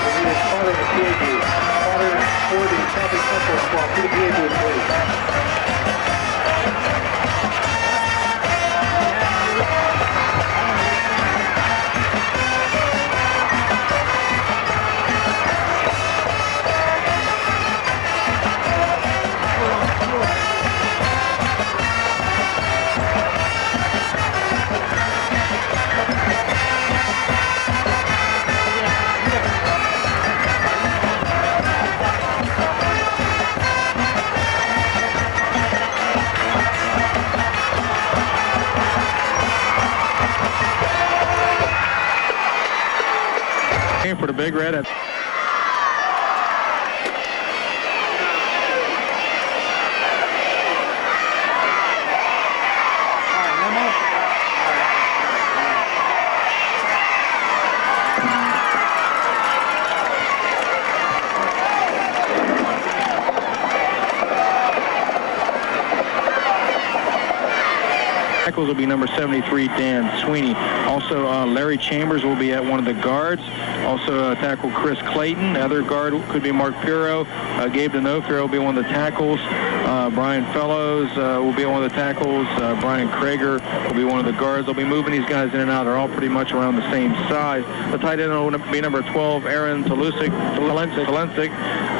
He is calling the PA booth. Caller for the Catholic Central squad to the PA booth, please. For the Big Red. Tackles will be number 73, Dan Sweeney. Also, Larry Chambers will be at one of the guards. Also, tackle Chris Clayton. The other guard could be Mark Pirro. Gabe D'Onofrio will be one of the tackles. Brian Fellows will be one of the tackles. Brian Krager will be one of the guards. They'll be moving these guys in and out. They're all pretty much around the same size. The tight end will be number 12, Aaron Talensic.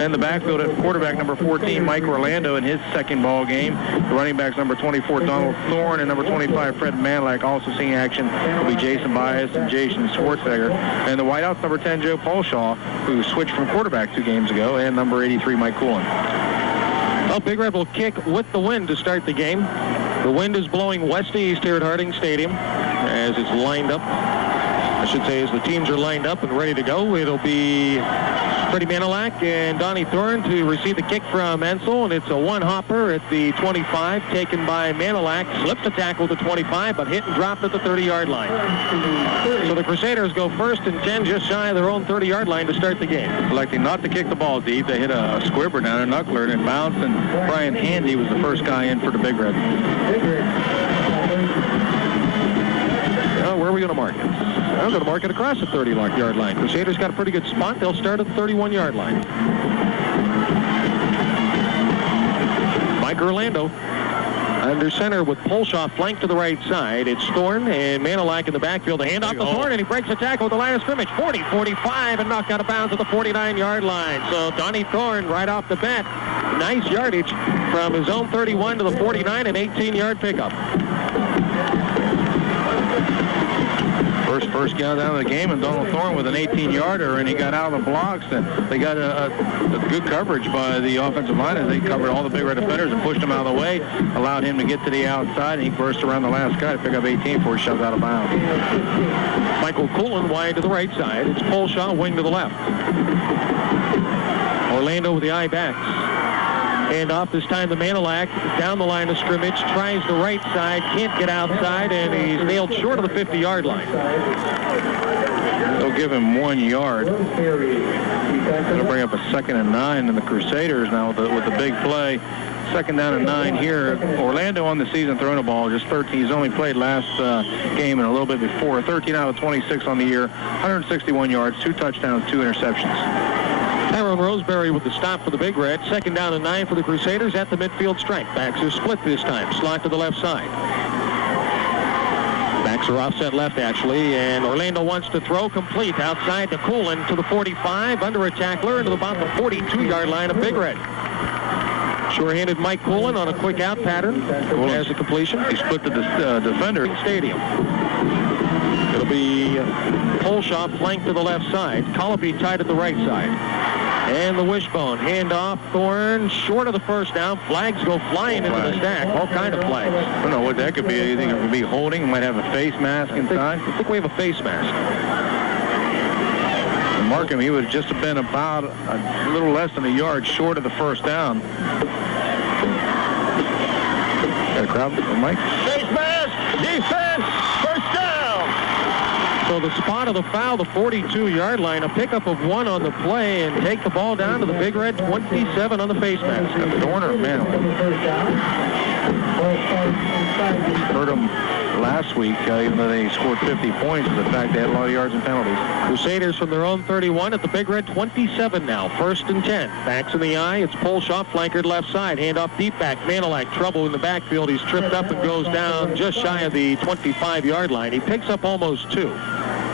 And the backfield at quarterback, number 14, Mike Orlando in his second ball game. The running backs, number 24, Donald Thorne, and number 25, Fred Manlack. Also seeing action will be Jason Bias and Jason Schwarzenegger. And the wideouts, number 10, Joe Paulshaw, who switched from quarterback 2 games ago, and number 83, Mike Coolin. Well, Big Red will kick with the wind to start the game. The wind is blowing west to east here at Harding Stadium as it's lined up. I should say as the teams are lined up and ready to go. It'll be Freddie Manalac and Donnie Thorne to receive the kick from Ensel, and it's a one-hopper at the 25, taken by Manalac. Slipped the tackle to 25, but hit and dropped at the 30-yard line. So the Crusaders go first and 10, just shy of their own 30-yard line to start the game. Electing not to kick the ball deep. They hit a squibber down, a knuckler, and it bounced, and Brian Handy was the first guy in for the Big Red. Where are we going to mark it? I'm going to mark it across the 30-yard line. Crusaders got a pretty good spot. They'll start at the 31-yard line. Mike Orlando under center with Polshaw flanked to the right side. It's Thorne and Manalac in the backfield. The handoff to Thorne, and he breaks the tackle at the line of scrimmage. 40, 45, and knocked out of bounds at the 49-yard line. So Donnie Thorne right off the bat. Nice yardage from his own 31 to the 49, an 18-yard pickup. First guy down of the game, and Donald Thorne with an 18-yarder, and he got out of the blocks. And they got a good coverage by the offensive line as they covered all the Big Red defenders and pushed him out of the way, allowed him to get to the outside, and he burst around the last guy to pick up 18 before he shoved out of bounds. Michael Coolin wide to the right side. It's Polshaw wing to the left. Orlando with the eye backs. And off this time to Manalac, down the line of scrimmage, tries the right side, can't get outside, and he's nailed short of the 50-yard line. They'll give him 1 yard. It'll bring up a 2nd and 9 in the Crusaders now with the big play. 2nd down and 9 here. Orlando on the season throwing a ball, just 13. He's only played last game and a little bit before. 13 out of 26 on the year, 161 yards, 2 touchdowns, 2 interceptions. Tyrone Roseberry with the stop for the Big Red. 2nd down and 9 for the Crusaders at the midfield stripe. Backs are split this time. Slot to the left side. Backs are offset left, actually, and Orlando wants to throw complete outside to Coolin to the 45, under a tackler into about the 42-yard line of Big Red. Sure-handed Mike Coolin on a quick out pattern as a completion. He split the defender. Stadium. It'll be Polshaw flanked to the left side. Colopy tied at the right side. And the wishbone. Handoff. Thorne short of the first down. Flags go flying into the stack. All kind of flags. I don't know what that could be. You think it could be holding? It might have a face mask inside. I think we have a face mask. And mark him. He would just have been about a little less than a yard short of the first down. Got a crowd, Mike? Face mask. Defense. First down. So the spot of the foul, the 42-yard line, a pickup of 1 on the play, and take the ball down to the Big Red 27 on the face mask. Thorne or Manley? Heard him last week, even though they scored 50 points, is the fact they had a lot of yards and penalties. Crusaders from their own 31 at the Big Red 27 now. 1st and 10. Backs in the eye. It's Polshaw, flankered left side. Handoff deep back. Manilak trouble in the backfield. He's tripped up and goes down just shy of the 25-yard line. He picks up almost 2.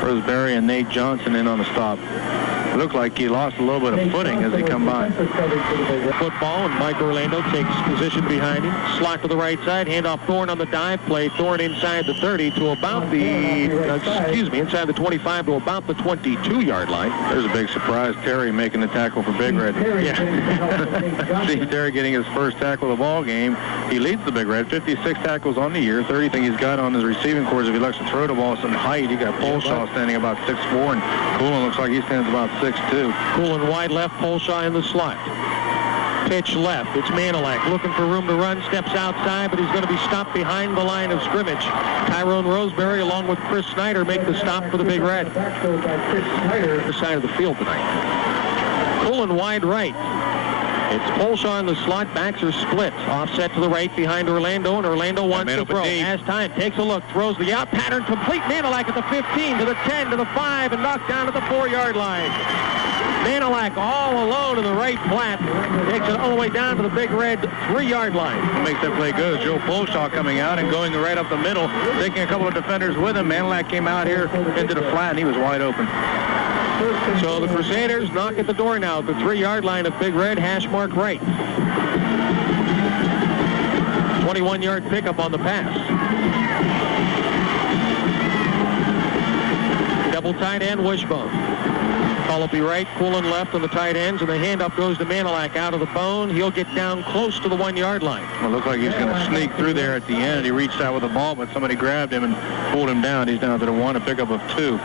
Roseberry and Nate Johnson in on the stop. It looked like he lost a little bit of footing as he come by. Football, and Mike Orlando takes position behind him. Slot to the right side. Handoff Thorne on the dive play. Thorne inside the 30 to about the, inside the 25 to about the 22-yard line. There's a big surprise. Terry making the tackle for Big Red. Yeah. Steve Terry getting his first tackle of the ball game. He leads the Big Red. 56 tackles on the year. 30 thing he's got on his receiving corps. If he likes to throw the ball some height, he got Polshaw standing about 6'4", and Coolin looks like he stands about 6'2". Coolin wide left, Polshaw in the slot. Pitch left. It's Manilak looking for room to run. Steps outside, but he's going to be stopped behind the line of scrimmage. Tyrone Roseberry along with Chris Snyder make the stop for the Big Red. The side of the field tonight. Coolin wide right. It's Polshaw in the slot. Backs are split. Offset to the right behind Orlando, and Orlando wants to throw. Has time. Takes a look. Throws the out pattern. Complete. Manilak at the 15, to the 10, to the 5, and knocked down at the 4-yard line. Manilak all alone in the right flat. Takes it all the way down to the Big Red 3-yard line. What makes that play good is Joe Polshaw coming out and going right up the middle, taking a couple of defenders with him. Manilak came out here into the flat, and he was wide open. So the Crusaders knock at the door now at the 3-yard line of Big Red, hash mark right. 21-yard pickup on the pass. Double tight end, Wishbone. Colopy right, Coolin left on the tight ends, and the handoff goes to Manilak out of the bone. He'll get down close to the 1-yard line. Well, it looked like he was going to sneak through there at the end. He reached out with the ball, but somebody grabbed him and pulled him down. He's down to the 1, a pickup of 2.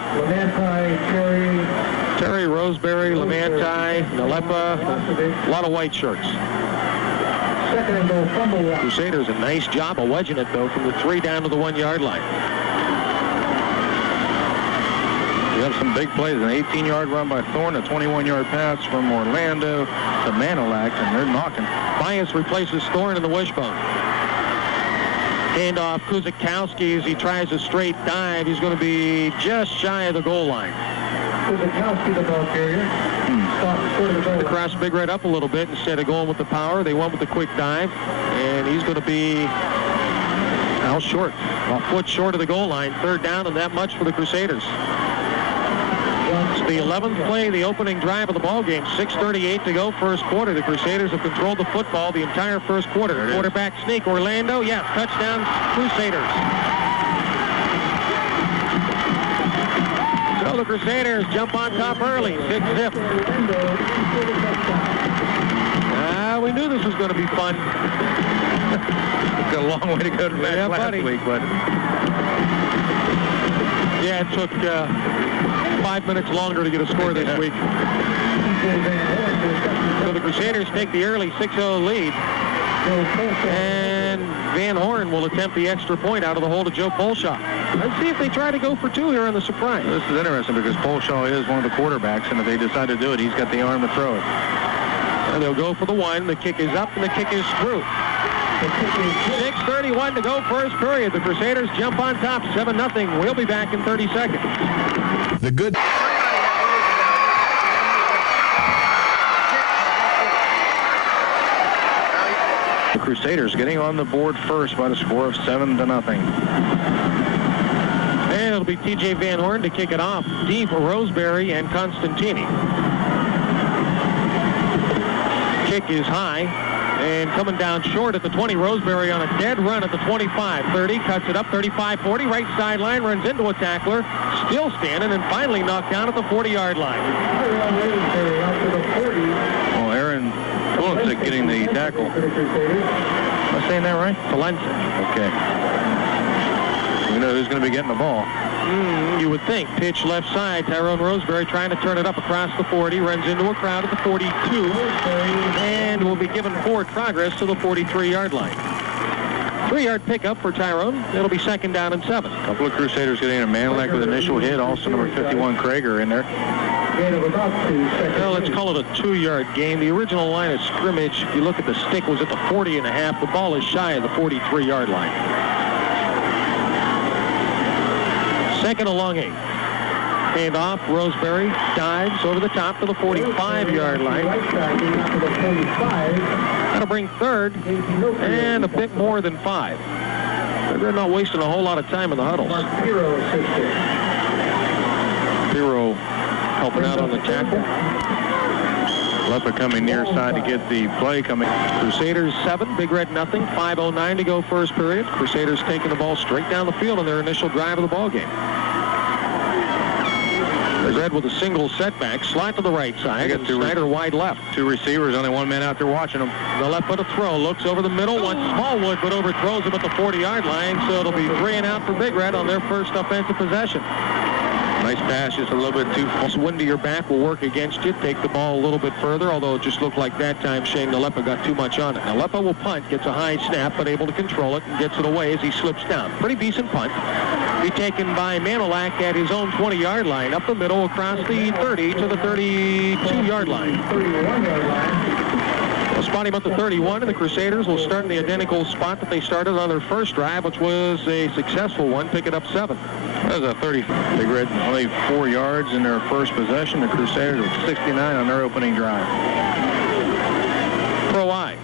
Terry, Roseberry, Lamanti, Nalepa, a lot of white shirts. Crusaders a nice job of wedging it, though, from the 3 down to the 1-yard line. We have some big plays. An 18-yard run by Thorne, a 21-yard pass from Orlando to Manilak, and they're knocking. Bias replaces Thorne in the Wishbone. Handoff Kuzikowski as he tries a straight dive. He's going to be just shy of the goal line. Kuzikowski, the ball carrier. Across Big Red up a little bit instead of going with the power. They went with the quick dive, and he's going to be out short, a foot short of the goal line. 3rd down and that much for the Crusaders. It's the 11th play, the opening drive of the ball game. 6:38 to go, first quarter. The Crusaders have controlled the football the entire first quarter. Quarterback sneak, Orlando, yes, touchdown, Crusaders. So the Crusaders jump on top early, 6-zip. We knew this was going to be fun. It's got a long way to go to last week, but yeah, it took 5 minutes longer to get a score this week. So the Crusaders take the early 6-0 lead. And Van Horn will attempt the extra point out of the hold of Joe Polshaw. Let's see if they try to go for 2 here on the surprise. This is interesting because Polshaw is one of the quarterbacks, and if they decide to do it, he's got the arm to throw it. And they'll go for the 1. The kick is up, and the kick is through. 6:31 to go, first period. The Crusaders jump on top, 7-0. We'll be back in 30 seconds. The good. The Crusaders getting on the board first by the score of 7-0. And it'll be T.J. Van Horn to kick it off. Deep, Roseberry, and Constantini. Kick is high. And coming down short at the 20, Roseberry on a dead run at the 25. 30, cuts it up, 35-40, right sideline, runs into a tackler, still standing, and finally knocked down at the 40-yard line. Well, Aaron Pulisic getting the tackle. Am I saying that right? Valencia. Okay. We know who's going to be getting the ball. You would think. Pitch left side. Tyrone Roseberry trying to turn it up across the 40. Runs into a crowd at the 42. And will be given forward progress to the 43-yard line. 3-yard pickup for Tyrone. It'll be 2nd down and 7. A couple of Crusaders getting a Manilak with initial hit. Also number 51, Krager, in there. Well, let's call it a 2-yard game. The original line of scrimmage, if you look at the stick, was at the 40 and a half. The ball is shy of the 43-yard line. Second and long 8. Hand off, Roseberry dives over the top to the 45-yard line. That'll bring third and a bit more than 5. They're not wasting a whole lot of time in the huddles. Piro helping out on the tackle. Leppa coming near side to get the play coming. Crusaders 7, Big Red nothing. 5:09 to go first period. Crusaders taking the ball straight down the field on their initial drive of the ball game. Big Red with a single setback, slot to the right side, and Snyder wide left. 2 receivers, only 1 man out there watching them. The left foot a throw, looks over the middle, wants Smallwood, but overthrows him at the 40-yard line, so it'll be 3 and out for Big Red on their first offensive possession. Nice pass, just a little bit too This wind to your back will work against you. Take the ball a little bit further, although it just looked like that time Shane Nalepa got too much on it. Nalepa will punt, gets a high snap, but able to control it and gets it away as he slips down. Pretty decent punt. Be taken by Manilak at his own 20-yard line, up the middle across the 30 to the 32-yard line. We'll spot him at the 31, and the Crusaders will start in the identical spot that they started on their first drive, which was a successful one, picking up 7. That was a 30. Big Red only 4 yards in their first possession. The Crusaders with 69 on their opening drive. Pro I.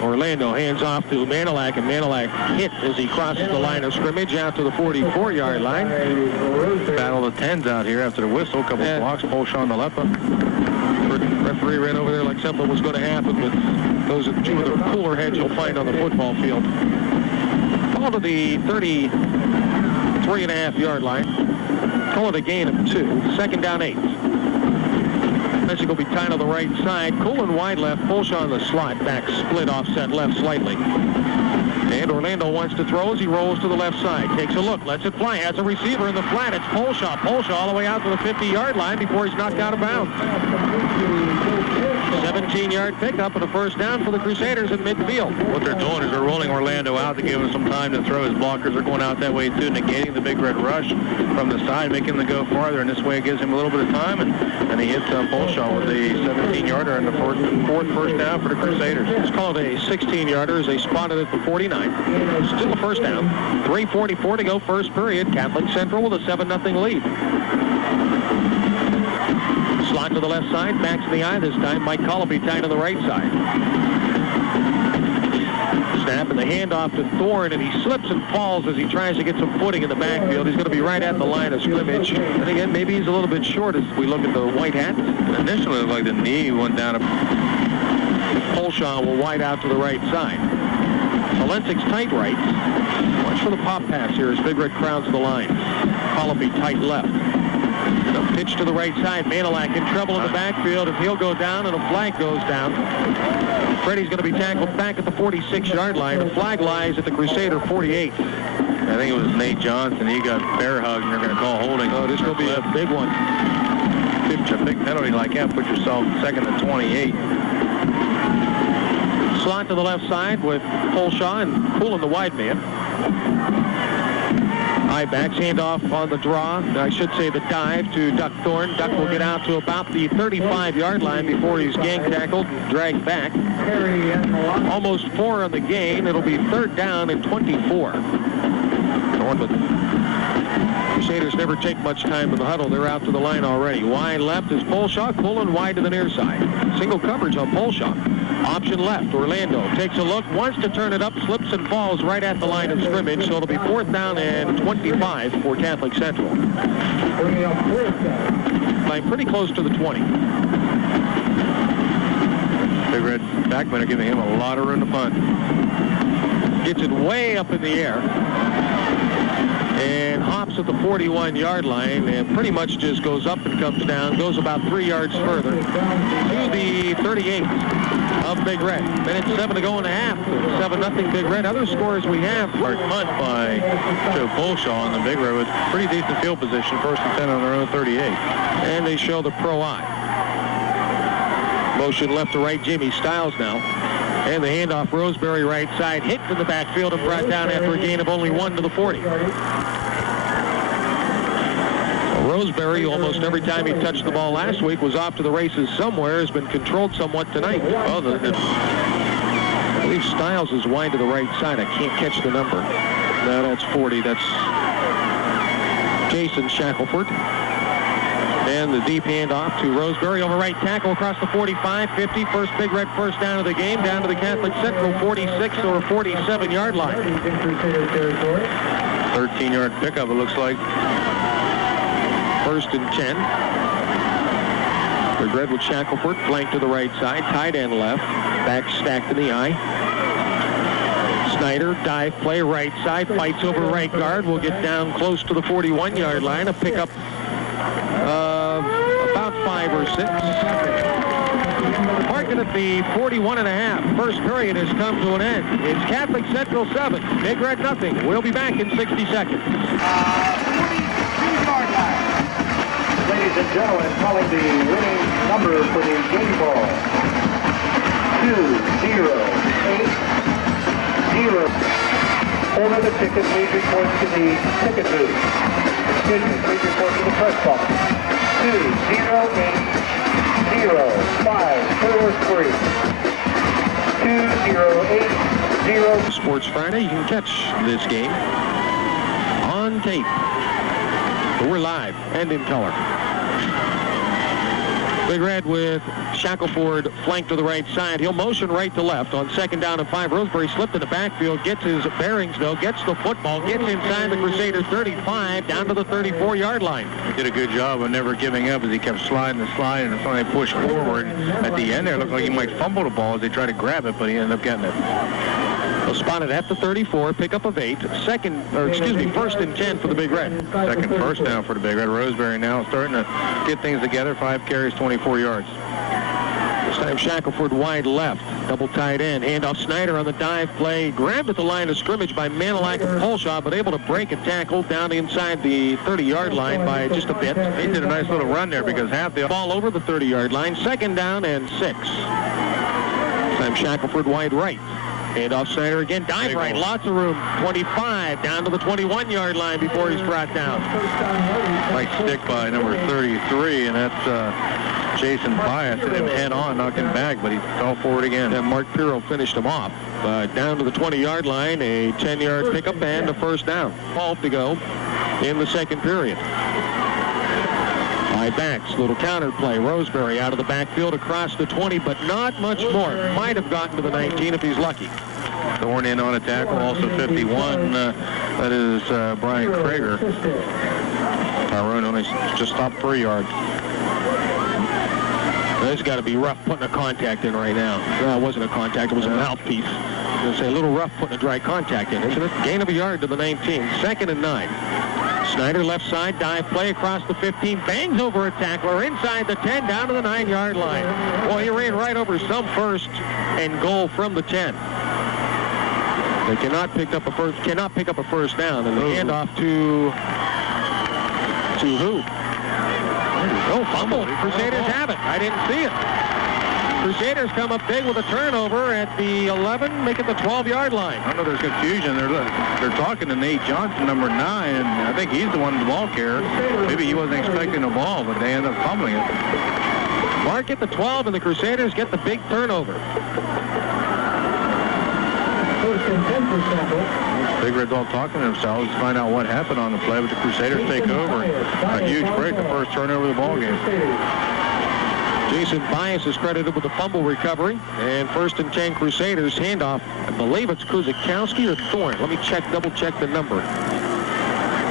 Orlando hands off to Manilak, and Manilak hit as he crosses the line of scrimmage out to the 44-yard line. Battle of the 10s out here after the whistle. Couple blocks. Polshaw Nalepa. Referee ran over there like something was going to happen, but those are 2 of the cooler heads you'll find on the football field. Ball to the 33.5-yard line. Call it a gain of 2. Second down 8. This will be tied on the right side. Colin wide left. Polshaw in the slot. Back split offset left slightly. And Orlando wants to throw as he rolls to the left side. Takes a look. Lets it fly. Has a receiver in the flat. It's Polshaw. Polshaw all the way out to the 50-yard line before he's knocked out of bounds. 17-yard pickup and a first down for the Crusaders in midfield. What they're doing is they're rolling Orlando out to give him some time to throw. His blockers are going out that way too, negating the Big Red rush from the side, making them go farther. And this way it gives him a little bit of time, and he hits Polshaw with a 17-yarder and the fourth first down for the Crusaders. It's called a 16-yarder as they spotted at the 49. Still a first down. 3:44 to go first period. Catholic Central with a 7-0 lead. Slot to the left side, backs in the eye this time. Mike Colby tied to the right side. Snap and the handoff to Thorne, and he slips and falls as he tries to get some footing in the backfield. He's going to be right at the line of scrimmage. And again, maybe he's a little bit short as we look at the white hat. Initially, it looked like the knee went down. Polshaw will wide out to the right side. Valentik's tight right. Watch for the pop pass here as Big Red crowds the line. Colby tight left. A pitch to the right side. Manilak in trouble in the backfield, and he'll go down, and a flag goes down. Freddie's going to be tackled back at the 46-yard line. The flag lies at the Crusader 48. I think it was Nate Johnson. He got bear hugged, and they're going to call holding. Oh, this will be a big one. A big penalty like that. Put yourself second and 28. Slot to the left side with Polshaw and pulling the wide man. High backs, handoff on the draw. I should say the dive to Duck Thorne. Duck will get out to about the 35-yard line before he's gang tackled and dragged back. Almost 4 on the gain. It'll be third down and 24. Crusaders never take much time in the huddle. They're out to the line already. Wide left is Polshaw, pulling wide to the near side. Single coverage on Polshaw. Option left. Orlando takes a look, wants to turn it up, slips and falls right at the line of scrimmage. So it'll be 4th down and 25 for Catholic Central. Line pretty close to the 20. Big Red backmen are giving him a lot of room to punt. Gets it way up in the air. And hops at the 41-yard line and pretty much just goes up and comes down, goes about 3 yards further to the 38 of Big Red. Minute 7 to go in the half. 7-0 Big Red. Other scores we have. Hard punt by Joe Polshaw on the Big Red with pretty decent field position. 1st and 10 on their own 38. And they show the pro eye. Motion left to right, Jimmy Stiles now. And the handoff, Roseberry right side, hit in the backfield and brought down after a gain of only 1 to the 40. Roseberry, almost every time he touched the ball last week, was off to the races somewhere, has been controlled somewhat tonight. Well, I believe Stiles is wide to the right side. I can't catch the number. No, that's 40. That's Jason Shackelford. And the deep handoff to Roseberry over right tackle across the 45, 50. First Big Red first down of the game, down to the Catholic Central 46 or 47-yard line. 13-yard pickup, it looks like. First and 10. Big Red with Shackelford, flank to the right side, tight end left, back stacked in the eye. Snyder, dive play right side, fights over right guard, will get down close to the 41-yard line, a pickup about 5 or 6. Marking at the 41.5. First period has come to an end. It's Catholic Central 7, Big Red nothing. We'll be back in 60 seconds. 42-yard line. Ladies and gentlemen, calling the winning number for the game ball. 208-0. Over the ticket, please report to the ticket booth. Excuse me, please report to the press box. 208-0543. 208-0. Sports Friday, you can catch this game on tape. We're live and in color. Big Red with Shackelford flank to the right side. He'll motion right to left on second down and 5. Roseberry slipped in the backfield, gets his bearings though, gets the football, gets inside the Crusaders 35, down to the 34-yard line. He did a good job of never giving up as he kept sliding and sliding, and finally pushed forward. At the end there, it looked like he might fumble the ball as they tried to grab it, but he ended up getting it. So spotted at the 34, pickup of 8. First and 10 for the Big Red. Second first down for the Big Red. Roseberry now starting to get things together. 5 carries, 24 yards. This time Shackelford wide left, double tight end, handoff Snyder on the dive play, grabbed at the line of scrimmage by Manilak and Polshaw, but able to break a tackle down inside the 30-yard line by just a bit. He did a nice little run there because half the ball over the 30-yard line, second down and 6. This time Shackelford wide right. Handoff Snyder again, dive right, lots of room, 25, down to the 21-yard line before he's brought down. Nice stick by number 33, and that's Jason Bias hit him head on, knocked him back, but he fell forward again. And Mark Pirro finished him off. Down to the 20-yard line, a 10-yard pickup and a first down. 12 to go in the second period. High backs, little counter play. Roseberry out of the backfield across the 20, but not much more. Might have gotten to the 19 if he's lucky. Thorne in on a tackle, also 51. That is Brian Krager. Tyrone only just stopped 3 yards. This got to be rough putting a contact in right now. Well, it wasn't a contact, it was a mouthpiece. I was going to say a little rough putting a dry contact in, isn't it? Gain of a yard to the 19. Second and 9. Snyder left side, dive play across the 15, bangs over a tackler inside the 10, down to the 9-yard line. Boy, he ran right over some first and goal from the 10. They cannot pick up a first down, and the handoff to who? Oh, fumble. Crusaders have it. I didn't see it. Crusaders come up big with a turnover at the 11, make it the 12-yard line. I know there's confusion. They're talking to Nate Johnson, number 9, and I think he's the one with the ball carrier. Maybe he wasn't expecting the ball, but they end up fumbling it. Mark at the 12, and the Crusaders get the big turnover. Big Red's all talking to themselves to find out what happened on the play, but the Crusaders take over. A huge break, the first turnover of the ball game. Jason Bias is credited with the fumble recovery. And first and 10 Crusaders handoff. I believe it's Kuzikowski or Thorne. Let me double check the number.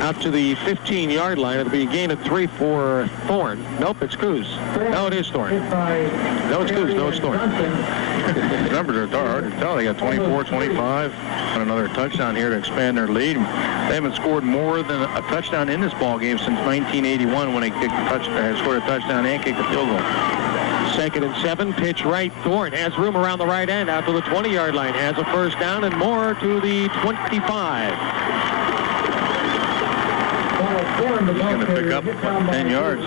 Out to the 15-yard line. It'll be a gain of 3 for Thorne. Nope, it's Kuz. No, it is Thorne. No, it's Kuz. No, it's Thorne. The numbers are hard to tell. They got 24, 25. And another touchdown here to expand their lead. They haven't scored more than a touchdown in this ball game since 1981 when they scored a touchdown and kicked a field goal. Second and 7, pitch right. Thorne has room around the right end out to the 20-yard line. Has a first down and more to the 25. He's going to pick up 10 yards.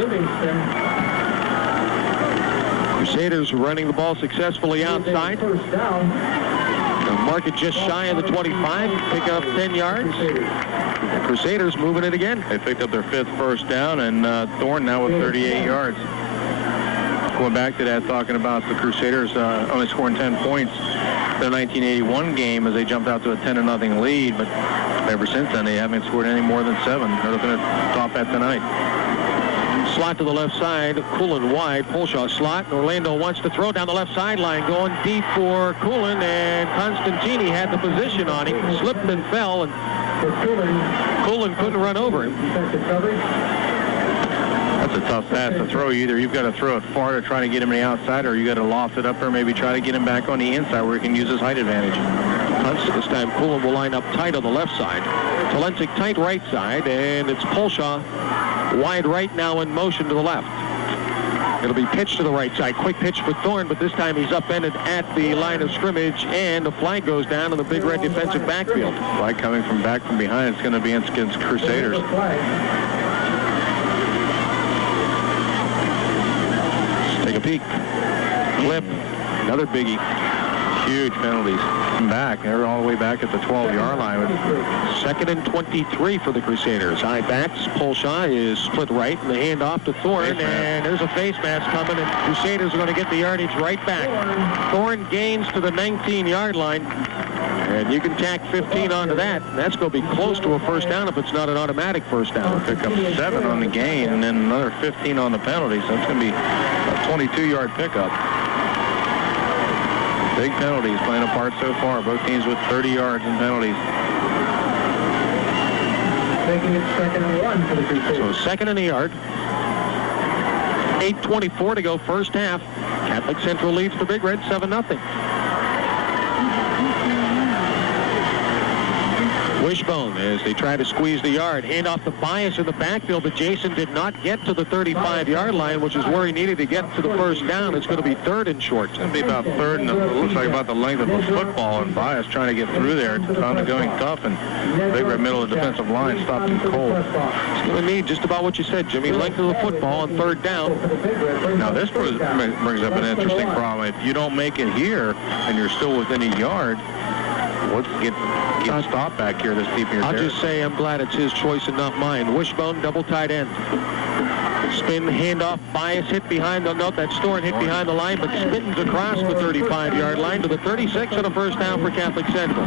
Crusaders running the ball successfully outside. Mark it just shy of the 25, pick up 10 yards. The Crusaders moving it again. They picked up their 5th first down, and Thorne now with 38 yards. Going back to that, talking about the Crusaders only scoring 10 points in the 1981 game as they jumped out to a 10-0 lead, but Ever since then, they haven't scored any more than 7. They're looking at top that tonight. Slot to the left side, Coolin wide, Polshaw slot. Orlando wants to throw down the left sideline, going deep for Coolin, and Constantini had the position on him, slipped and fell, and Coolin couldn't run over him. That's a tough pass to throw. Either you've got to throw it far to try to get him on the outside, or you got to loft it up there, maybe try to get him back on the inside where he can use his height advantage. This time Coolin will line up tight on the left side. Talencic tight right side, and it's Polshaw wide right now in motion to the left. It'll be pitched to the right side. Quick pitch for Thorne, but this time he's upended at the line of scrimmage, and the flag goes down in the Big Red defensive backfield. Flag coming from back from behind. It's going to be against Crusaders. Let's take a peek. Clip. Another biggie. Huge penalties. Back. They're all the way back at the 12-yard line. 2nd and 23 for the Crusaders. High backs. Polshaw is split right, and the handoff to Thorne, and there's a face mask coming, and Crusaders are going to get the yardage right back. Thorne gains to the 19-yard line, and you can tack 15 onto that. That's going to be close to a first down if it's not an automatic first down. Pick up 7 on the gain, and then another 15 on the penalty, so it's going to be a 22-yard pickup. Big penalties playing a part so far. Both teams with 30 yards in penalties. Taking it 2nd and 1 for the Crusaders. So 2nd and a yard. 8:24 to go first half. Catholic Central leads the Big Red 7-0. Wishbone as they try to squeeze the yard. Hand off to Bias in the backfield, but Jason did not get to the 35-yard line, which is where he needed to get to the first down. It's going to be 3rd and short. It's going to be about 3rd, and it looks like about the length of a football, and Bias trying to get through there. It's going tough, and Big Red middle of the defensive line stopped him cold. It's going to need just about what you said, Jimmy. Length of the football on 3rd down. Now, this brings up an interesting problem. If you don't make it here, and you're still within a yard, let's get stopped back here this deep in your I'll just say I'm glad it's his choice and not mine. Wishbone, double tight end. Spin, handoff, Bias hit behind the note. That's Thorne hit behind the line, but spins across the 35-yard line to the 36 and a first down for Catholic Central.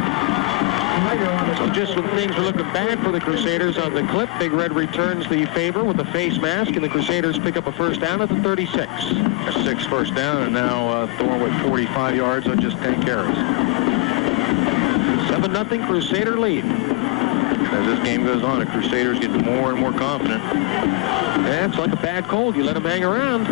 So just when things are looking bad for the Crusaders on the clip, Big Red returns the favor with a face mask, and the Crusaders pick up a first down at the 36. A 6th first down, and now Thorne with 45 yards on just 10 carries. 7-0 Crusader lead. As this game goes on, the Crusaders get more and more confident. Yeah, it's like a bad cold. You let them hang around.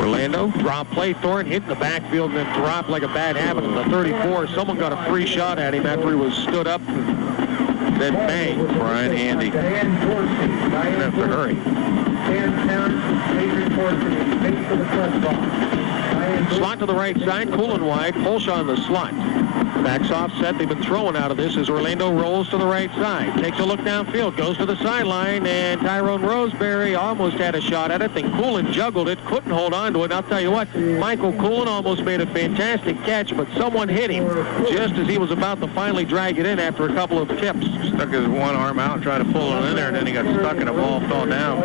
Orlando, drop play. Thorne hit in the backfield and then dropped like a bad habit in the 34. Someone got a free shot at him after he was stood up. Then bang. Brian Handy. Didn't have to hurry. Slot to the right side, Coolin wide, Polshaw in the slot. Backs offset, they've been throwing out of this as Orlando rolls to the right side. Takes a look downfield, goes to the sideline, and Tyrone Roseberry almost had a shot at it. Then Coolin juggled it, couldn't hold on to it. And I'll tell you what, Michael Coolin almost made a fantastic catch, but someone hit him just as he was about to finally drag it in after a couple of tips. Stuck his one arm out and tried to pull it in there, and then he got stuck and the ball fell down.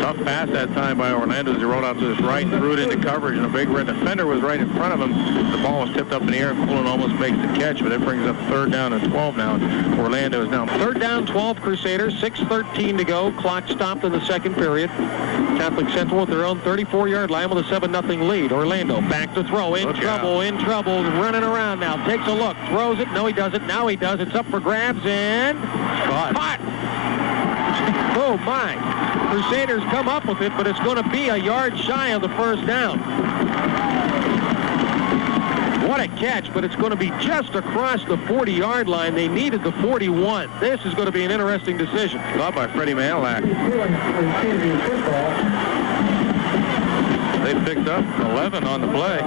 Tough pass that time by Orlando as he rolled out to his right and threw it into coverage, and a Big Red defender was right in front of him. The ball was tipped up in the air, and Coolin almost makes the catch, but it brings up 3rd down and 12 now. Orlando is now 3rd down, 12 Crusaders, 6:13 to go. Clock stopped in the 2nd period. Catholic Central with their own 34-yard line with a 7-0 lead. Orlando back to throw, in trouble, running around now. Takes a look, throws it. No, he doesn't. Now he does. It's up for grabs and caught. Oh my! Crusaders come up with it, but it's going to be a yard shy of the first down. What a catch, but it's going to be just across the 40-yard line. They needed the 41. This is going to be an interesting decision. Caught by Freddie Manalack. They picked up 11 on the play.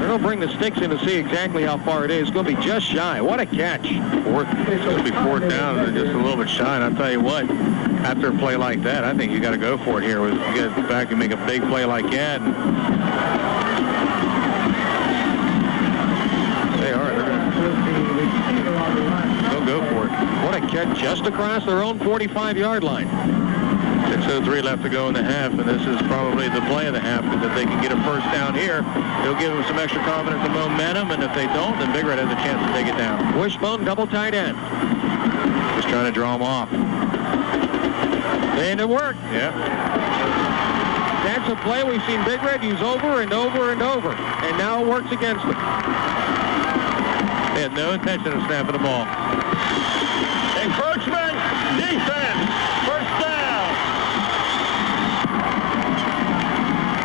They'll bring the sticks in to see exactly how far it is. It's going to be just shy. What a catch. It's going to be 4th down and just a little bit shy. And I'll tell you what, after a play like that, I think you got to go for it here. You get back and make a big play like that. They are. They'll go for it. What a catch just across their own 45-yard line. 6:03 left to go in the half, and this is probably the play of the half, because if they can get a first down here, it'll give them some extra confidence and momentum, and if they don't, then Big Red has a chance to take it down. Wishbone double tight end. Just trying to draw them off. And it worked. Yeah. That's a play we've seen Big Red use over and over and over, and now it works against them. They had no intention of snapping the ball. Encroachment, defense, first down.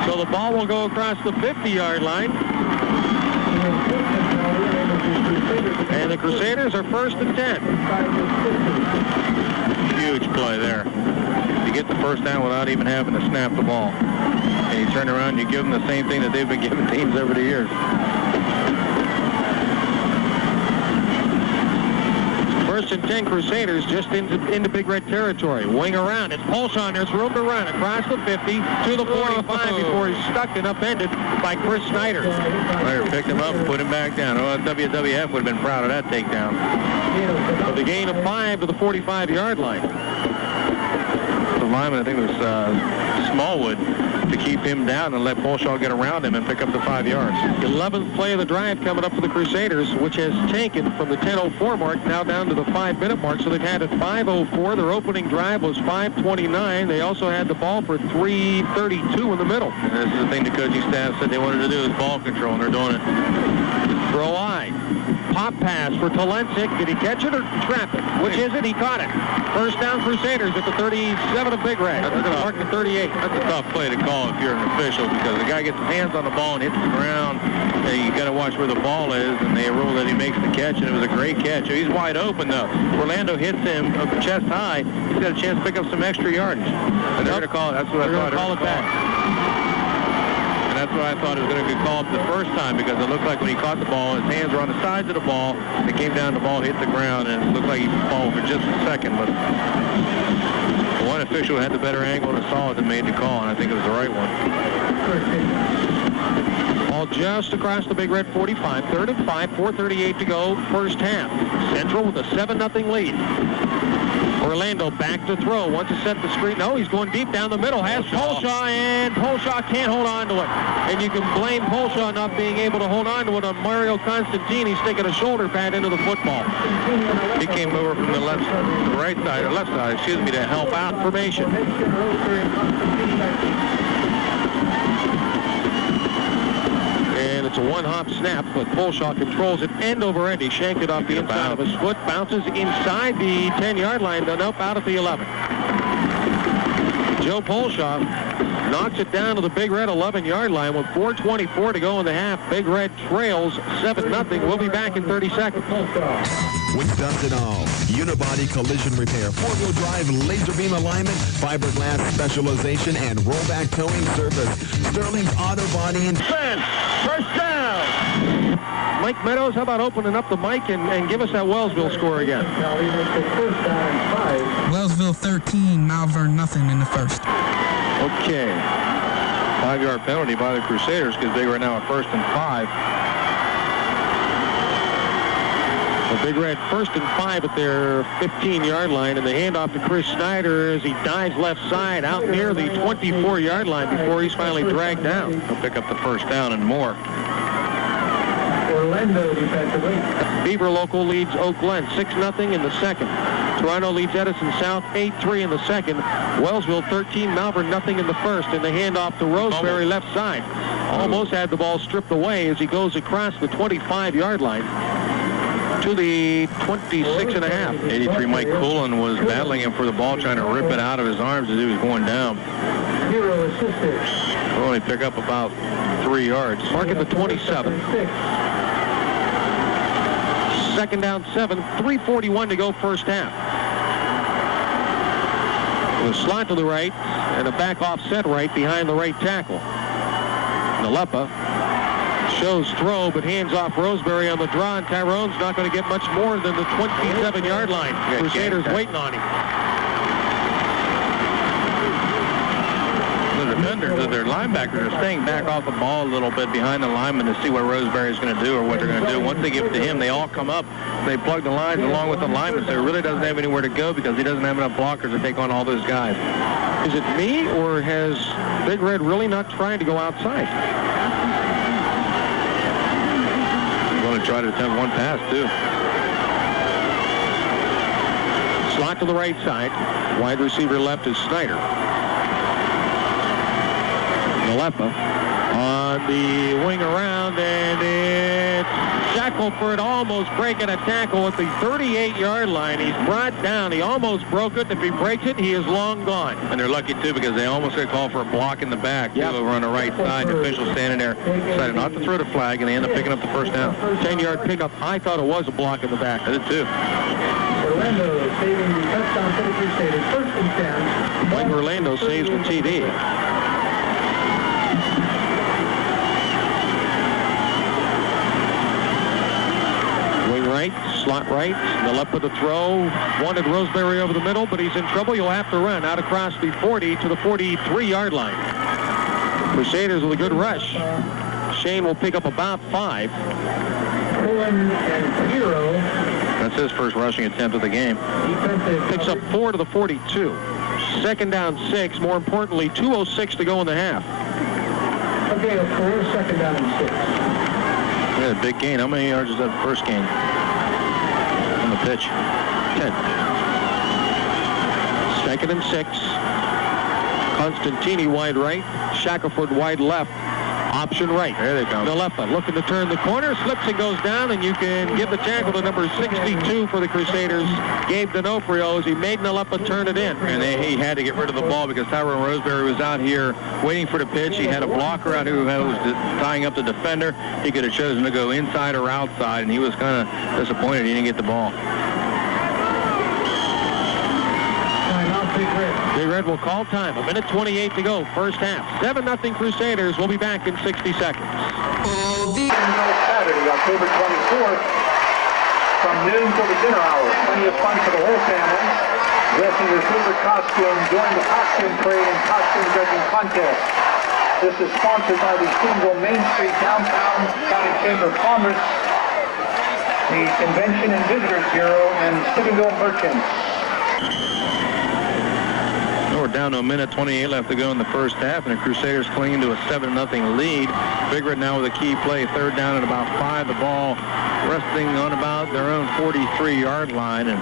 So the ball will go across the 50-yard line. And the Crusaders are first and 10. Huge play there. You get the first down without even having to snap the ball. And you turn around and you give them the same thing that they've been giving teams over the years. First and 10 Crusaders just into Big Red territory. Wing around. It's Polshaw. There's room to run across the 50 to the 45 before he's stuck and upended by Chris Snyder. Snyder picked him up, put him back down. Oh, WWF would have been proud of that takedown. So the gain of 5 to the 45-yard line. The lineman, I think it was Smallwood, to keep him down and let Polshaw get around him and pick up the 5 yards. 11th play of the drive coming up for the Crusaders, which has taken from the 10:04 mark now down to the 5-minute mark. So they've had it 5:04. Their opening drive was 5:29. They also had the ball for 3:32 in the middle. And this is the thing the coaching staff said they wanted to do, is ball control, and they're doing it. Throw I. Pop pass for Talensik. Did he catch it or trap it? Which is it? He caught it. First down Crusaders at the 37 of Big Red. They're going to mark the 38. That's a tough play to call if you're an official, because the guy gets his hands on the ball and hits the ground, and you got to watch where the ball is, and they rule that he makes the catch, and it was a great catch. He's wide open, though. Orlando hits him chest high. He's got a chance to pick up some extra yardage. And they're going to call it. That's what I thought. Call it back. And that's what I thought it was going to get called the first time, because it looked like when he caught the ball, his hands were on the sides of the ball. It came down, the ball hit the ground, and it looked like he fell for just a second. But one official had the better angle and saw it and made the call, and I think it was the right one. Ball just across the Big Red 45. 3rd and 5, 4:38 to go, first half. Central with a 7-0 lead. Orlando back to throw. Wants to set the screen. No, he's going deep down the middle. Has Polshaw, and Polshaw can't hold on to it. And you can blame Polshaw not being able to hold on to it on Mario Constantini sticking a shoulder pad into the football. He came over from the left side, to help out. Formation. And it's a one-hop snap, but Polshaw controls it end over end. He shanked it off the inside of his foot, bounces inside the 10-yard line, then up out at the 11. Joe Polshaw knocks it down to the Big Red 11-yard line with 4:24 to go in the half. Big Red trails 7-0. We'll be back in 30 seconds. We've done it all. Unibody collision repair, 4-wheel drive, laser beam alignment, fiberglass specialization, and rollback towing service. Sterling's Auto Body and Defense, first down. Mike Meadows, how about opening up the mic and give us that Wellsville score again? Wellsville 13, Malvern nothing in the first. Okay. 5-yard penalty by the Crusaders, because they were now at 1st and 5. The Big Red 1st and 5 at their 15-yard line, and the handoff to Chris Snyder as he dives left side out near the 24-yard line before he's finally dragged down. He'll pick up the first down and more. Orlando defensively. Beaver Local leads Oak Glen 6-0 in the second. Toronto leads Edison South 8-3 in the second. Wellsville 13, Malvern nothing in the first. And the handoff to Roseberry left side. Almost had the ball stripped away as he goes across the 25-yard line to the 26.5. 83 Mike Coolin was battling him for the ball, trying to rip it out of his arms as he was going down. Zero assisted. Will only pick up about 3 yards. Mark at the 27. 2nd down 7, 3:41 to go first half. With a slot to the right and a back offset right behind the right tackle. Nalepa shows throw, but hands off Roseberry on the draw, and Tyrone's not going to get much more than the 27-yard line. Crusaders waiting on him. defenders, their linebackers are staying back off the ball a little bit behind the lineman to see what Roseberry's going to do or what they're going to do. Once they give it to him, they all come up. They plug the lines along with the lineman, so he really doesn't have anywhere to go because he doesn't have enough blockers to take on all those guys. Is it me, or has Big Red really not tried to go outside? He's going to try to attempt one pass, too. Slot to the right side. Wide receiver left is Snyder. Nalepa on the wing around, and it's Shackelford almost breaking a tackle at the 38-yard line. He's brought down. He almost broke it. If he breaks it, he is long gone. And they're lucky, too, because they almost got called for a block in the back, too, over on the right side. The official standing there decided not to throw the flag, and they end up picking up the first down. 10-yard pickup. I thought it was a block in the back. I did, too. Orlando saving the touchdown for the Crusaders. First and 10. Mike Orlando saves the TD. Wing right, slot right, Nalepa to throw. Wanted Roseberry over the middle, but he's in trouble. You'll have to run out across the 40 to the 43-yard line. Crusaders with a good rush. Shane will pick up about 5. Pullen and Hero. That's his first rushing attempt of the game. Picks up 4 to the 42. Second down 6. More importantly, 2:06 to go in the half. Okay, a 4, second down and 6. Yeah, big gain. How many yards is that first gain? On the pitch. 10. Second and 6. Constantini wide right. Shackelford wide left. Option right. There they come. Nalepa looking to turn the corner. Slips and goes down, and you can give the tackle to number 62 for the Crusaders, Gabe D'Onofrio, as he made Nalepa turn it in. And he had to get rid of the ball because Tyrone Roseberry was out here waiting for the pitch. He had a blocker out who was tying up the defender. He could have chosen to go inside or outside, and he was kind of disappointed he didn't get the ball. Big Red will call time. 1:28 to go, first half. 7-0 Crusaders. We'll be back in 60 seconds. Saturday, October 24th, from noon till the dinner hour. Plenty of fun for the whole family. Dress in your favorite costume, join the costume parade and costume judging contest. This is sponsored by the Steubenville Main Street Downtown County Chamber of Commerce, the Convention and Visitors Bureau, and Steubenville Merchants. We're down to 1:28 left to go in the first half, and the Crusaders clinging to a 7-0 lead. Big Red now with a key play, third down at about 5. The ball resting on about their own 43-yard line, and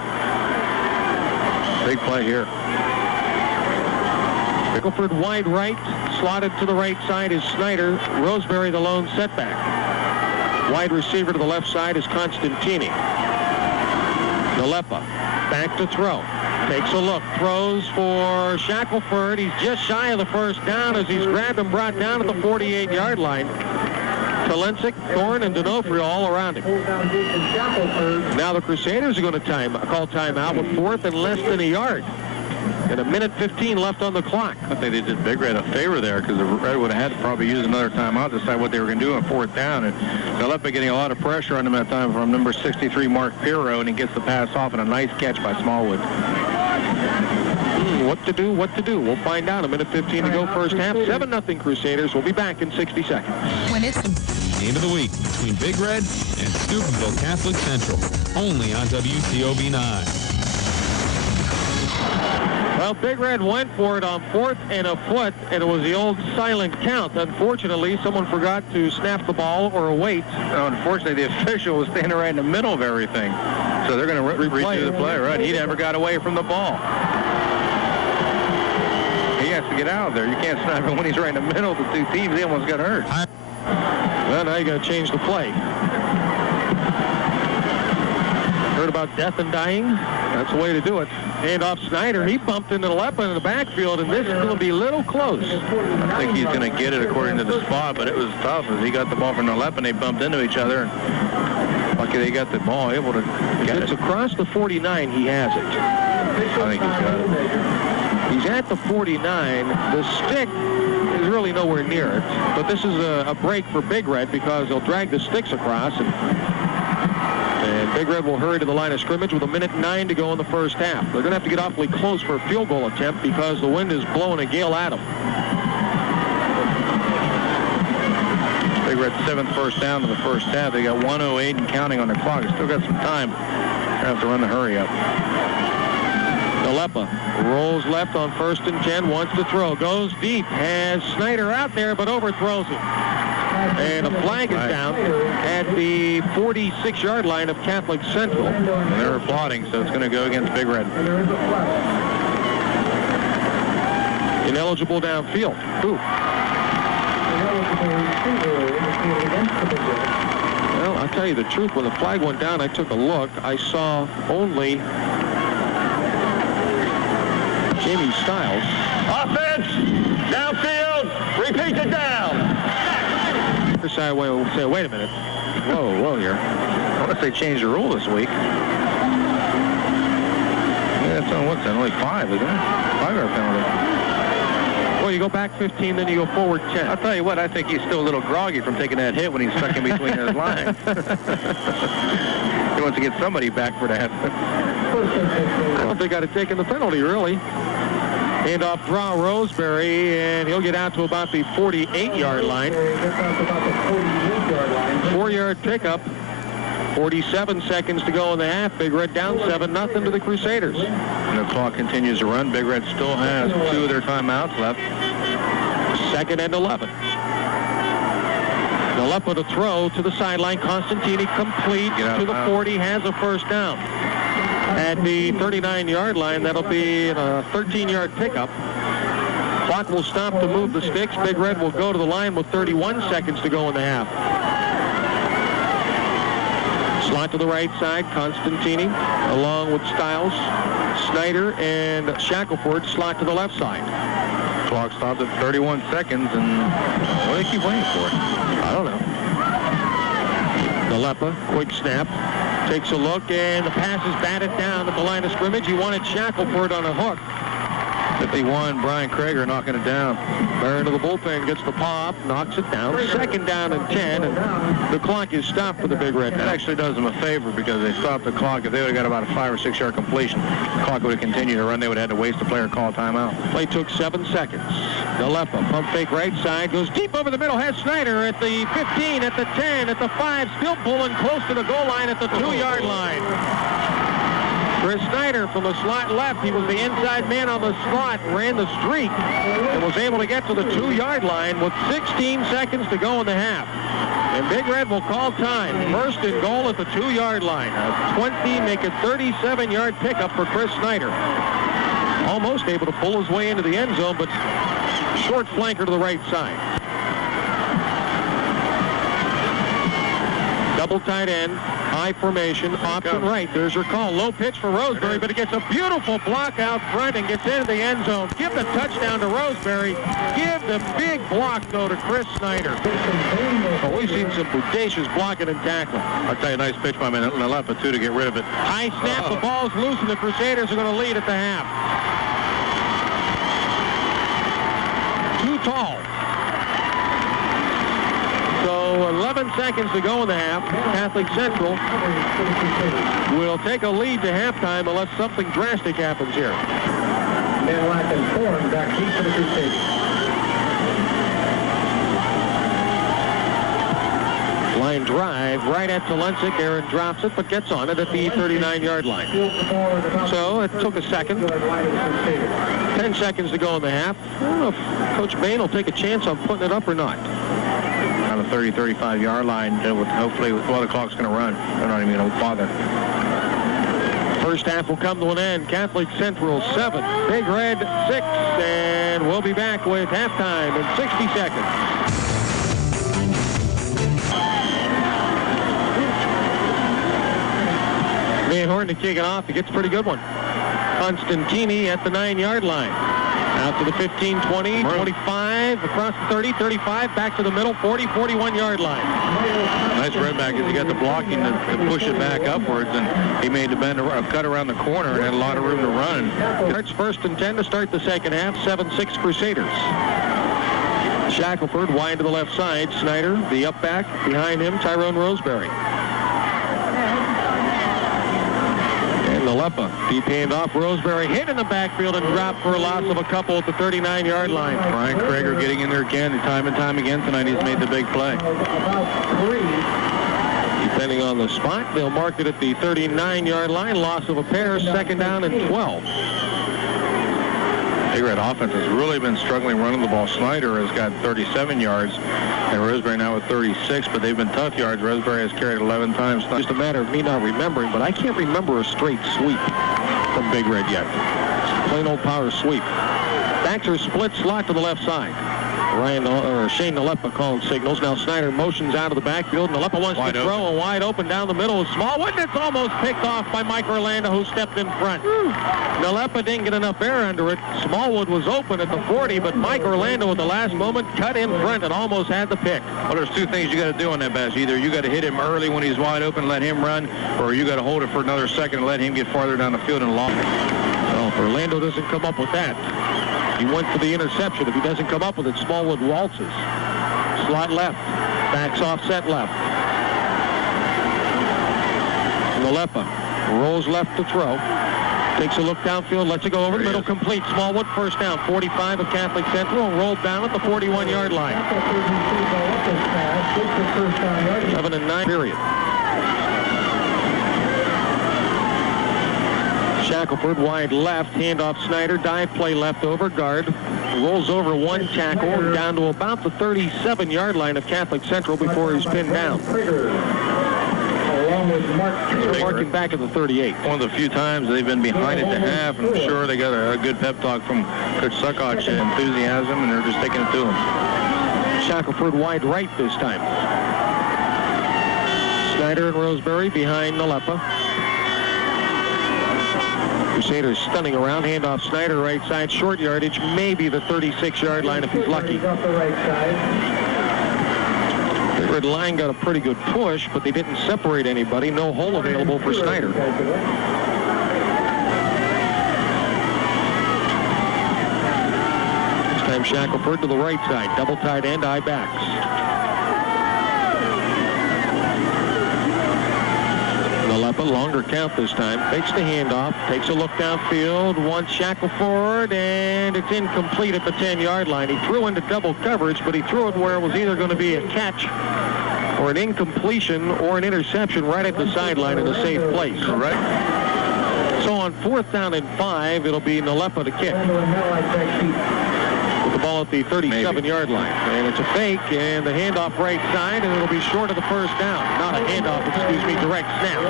big play here. Shackelford wide right, slotted to the right side is Snyder. Roseberry the lone setback. Wide receiver to the left side is Constantini. Nalepa back to throw. Takes a look, throws for Shackelford. He's just shy of the first down as he's grabbed and brought down at the 48-yard line. Talensik, Thorne, and D'Onofrio all around him. Now the Crusaders are going to call timeout with 4th and less than a yard. And 1:15 left on the clock. I think they did Big Red a favor there because the Red would have had to probably use another timeout to decide what they were going to do on 4th down. And Nalepa getting a lot of pressure on him at that time from number 63, Mark Pirro, and he gets the pass off and a nice catch by Smallwood. What to do? We'll find out. 1:15 to go, first half. 7-0 Crusaders. We'll be back in 60 seconds. When it's Game of the week between Big Red and Steubenville Catholic Central, only on WCOV 9. Well, Big Red went for it on 4th and a foot, and it was the old silent count. Unfortunately, someone forgot to snap the ball or wait. Unfortunately, the official was standing right in the middle of everything. So they're going to redo the play, right? He never got away from the ball. He has to get out of there. You can't snap him when he's right in the middle of the two teams. He almost got hurt. Well, now you got to change the play. Heard about death and dying? That's the way to do it. Hand off Snyder. He bumped into Nalepa in the backfield, and this is going to be a little close. I think he's going to get it according to the spot, but it was tough as he got the ball from Nalepa and they bumped into each other. And lucky they got the ball able to get it. It's across the 49. He has it. I think he's got it. He's at the 49. The stick is really nowhere near it, but this is a break for Big Red because they'll drag the sticks across, and Big Red will hurry to the line of scrimmage with 1:09 to go in the first half. They're going to have to get awfully close for a field goal attempt because the wind is blowing a gale at them. Red 7th first down in the first half. They got 1:08 and counting on the clock. Still got some time. They have to run the hurry up. Nalepa rolls left on 1st and 10, wants to throw, goes deep, has Snyder out there but overthrows him. And a flag is down at the 46-yard line of Catholic Central. And they're applauding, so it's going to go against Big Red. Ineligible downfield. Ooh. Well, I'll tell you the truth. When the flag went down, I took a look. I saw only Jamie Stiles. Offense, downfield, repeat it down. This side will say, wait a minute. Whoa here. Unless they changed the rule this week. Yeah, it's on what's that? Only 5, isn't it? 5-yard penalty. Well, you go back 15, then you go forward 10. I'll tell you what, I think he's still a little groggy from taking that hit when he's stuck in between those lines. He wants to get somebody back for that. I don't think I'd have taken the penalty, really. Handoff draw Roseberry, and he'll get out to about the 48-yard line. 4-yard pickup. 47 seconds to go in the half. Big Red down 7-0 to the Crusaders. And the clock continues to run. Big Red still has 2 of their timeouts left. 2nd and 11. Nalepa to throw to the sideline. Constantini complete to the 40, has a first down. At the 39-yard line, that'll be a 13-yard pickup. Clock will stop to move the sticks. Big Red will go to the line with 31 seconds to go in the half. Slot to the right side, Constantini, along with Stiles, Snyder, and Shackelford slot to the left side. Clock stopped at 31 seconds, and what do they keep waiting for? I don't know. Nalepa, quick snap, takes a look, and the pass is batted down at the line of scrimmage. He wanted Shackelford on a hook. 51, Brian Krager knocking it down. Bear into the bullpen, gets the pop, knocks it down. 2nd down and 10, and the clock is stopped for the Big Red. That actually does them a favor because they stopped the clock. If they would have got about a 5 or 6 yard completion, the clock would have continued to run. They would have had to waste a player, call a timeout. Play took 7 seconds. Nalepa, pump fake right side, goes deep over the middle, has Snyder at the 15, at the 10, at the 5, still pulling close to the goal line at the 2-yard line. Chris Snyder from the slot left. He was the inside man on the slot, ran the streak, and was able to get to the 2-yard line with 16 seconds to go in the half. And Big Red will call time. 1st and goal at the 2-yard line. A 20, make it 37-yard pickup for Chris Snyder. Almost able to pull his way into the end zone, but short flanker to the right side. Double tight end, high formation, option right. There's your call. Low pitch for Roseberry, but it gets a beautiful block out front and gets into the end zone. Give the touchdown to Roseberry. Give the big block, though, to Chris Snyder. Well, we've seen some bodacious blocking and tackling. I'll tell you, nice pitch by Nalepa, too, to get rid of it. High snap, the ball's loose, and the Crusaders are going to lead at the half. Too tall. So 11 seconds to go in the half. Catholic Central will take a lead to halftime unless something drastic happens here. Dan Lacken form back deep for the Crusaders. Line drive right at Talencic. Aaron drops it, but gets on it at the 39-yard line. So it took a second. 10 seconds to go in the half. I don't know if Coach Bain will take a chance on putting it up or not. On the 30, 35-yard line, hopefully, well, the clock's going to run. They're not even going to bother. First half will come to an end. Catholic Central 7, Big Red 6, and we'll be back with halftime in 60 seconds. Van Horn to kick it off. He gets a pretty good one. Constantini at the 9-yard line. Out to the 15, 20, 25, across the 30, 35, back to the middle, 40, 41-yard line. Nice run back as he got the blocking to push it back upwards, and he made the bend, cut around the corner and had a lot of room to run. Starts 1st and 10 to start the second half, 7-6 Crusaders. Shackelford wide to the left side. Snyder, the up back, behind him, Tyrone Roseberry. And Nalepa, deep handoff. Roseberry hit in the backfield and dropped for a loss of a couple at the 39-yard line. Brian Krager getting in there again, time and time again tonight. He's made the big play. Depending on the spot, they'll mark it at the 39-yard line. Loss of a pair, second down and 12. Big Red offense has really been struggling running the ball. Snyder has got 37 yards, and Roseberry now with 36, but they've been tough yards. Roseberry has carried 11 times. Just a matter of me not remembering, but I can't remember a straight sweep from Big Red yet. It's plain old power sweep. Baxter split slot to the left side. Shane Nalepa calling signals. Now Snyder motions out of the backfield. Nalepa wants to throw a wide open down the middle. Smallwood, and it's almost picked off by Mike Orlando, who stepped in front. Nalepa didn't get enough air under it. Smallwood was open at the 40, but Mike Orlando at the last moment cut in front and almost had the pick. Well, there's two things you got to do on that, Bass. Either you got to hit him early when he's wide open, let him run, or you got to hold it for another second and let him get farther down the field and long. Well, if Orlando doesn't come up with that, he went for the interception. If he doesn't come up with it, Smallwood waltzes. Slot left. Backs offset left. Nalepa rolls left to throw. Takes a look downfield, lets it go over the middle, complete. Smallwood, first down, 45 of Catholic Central, rolled down at the 41-yard line. 7 and 9 period. Shackelford wide left, handoff Snyder, dive play left over, guard. Rolls over one tackle down to about the 37-yard line of Catholic Central before he's pinned down. Marking back at the 38. One of the few times they've been behind at the half, and I'm sure they got a good pep talk from Coach Suckoch and enthusiasm, and they're just taking it to him. Shackelford wide right this time. Snyder and Roseberry behind Nalepa. Crusaders stunning around, handoff Snyder right side, short yardage, maybe the 36-yard line if he's lucky. The red line got a pretty good push, but they didn't separate anybody. No hole available for Snyder. This time Shackelford to the right side, double tight end, eye backs. Nalepa, longer count this time, fakes the handoff, takes a look downfield, wants Shackelford, and it's incomplete at the 10-yard line. He threw into double coverage, but he threw it where it was either going to be a catch or an incompletion or an interception right at the sideline in a safe place. Correct. So on 4th down and 5, it'll be Nalepa to kick. With the ball at the 37-yard line. And it's a fake, and the handoff right side, and it'll be short of the first down. Not a handoff, excuse me, direct snap.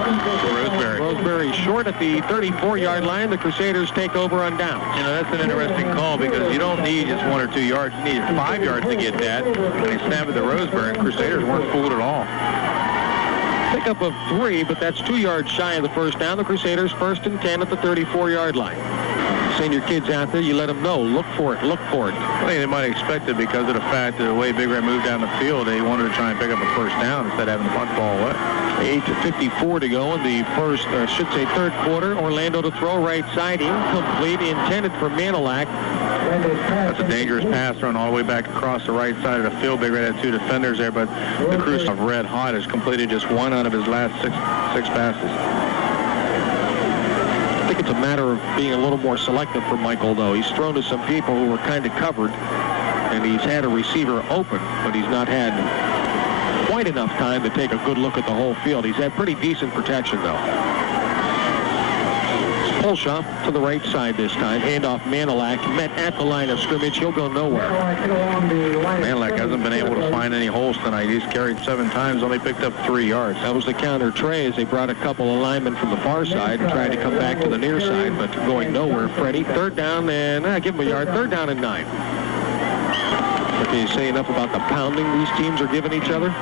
Roseberry. Roseberry short at the 34-yard line. The Crusaders take over on downs. You know, that's an interesting call because you don't need just 1 or 2 yards. You need 5 yards to get that. And they snapped at the Roseberry, and Crusaders weren't fooled at all. Pickup of 3, but that's 2 yards shy of the first down. The Crusaders 1st and 10 at the 34-yard line. Send your kids out there, you let them know. Look for it, look for it. I think they might expect it because of the fact that the way Big Red moved down the field, they wanted to try and pick up a first down instead of having to punt the ball away. 8:54 to go in the first, third quarter. Orlando to throw right side, incomplete, intended for Manilac. That's a dangerous pass run all the way back across the right side of the field. Big Red had 2 defenders there, but the Cruise of Red Hot has completed just 1 out of his last six passes. I think it's a matter of being a little more selective for Michael, though. He's thrown to some people who were kind of covered, and he's had a receiver open, but he's not had quite enough time to take a good look at the whole field. He's had pretty decent protection, though. Polshaw to the right side this time. Handoff Manilac, met at the line of scrimmage. He'll go nowhere. Manilac hasn't been able to find any holes tonight. He's carried 7 times, only picked up 3 yards. That was the counter tray as they brought a couple of linemen from the far side and tried to come back to the near side, but going nowhere. Freddie, 3rd down, and give him a yard. 3rd down and 9. But can you say enough about the pounding these teams are giving each other?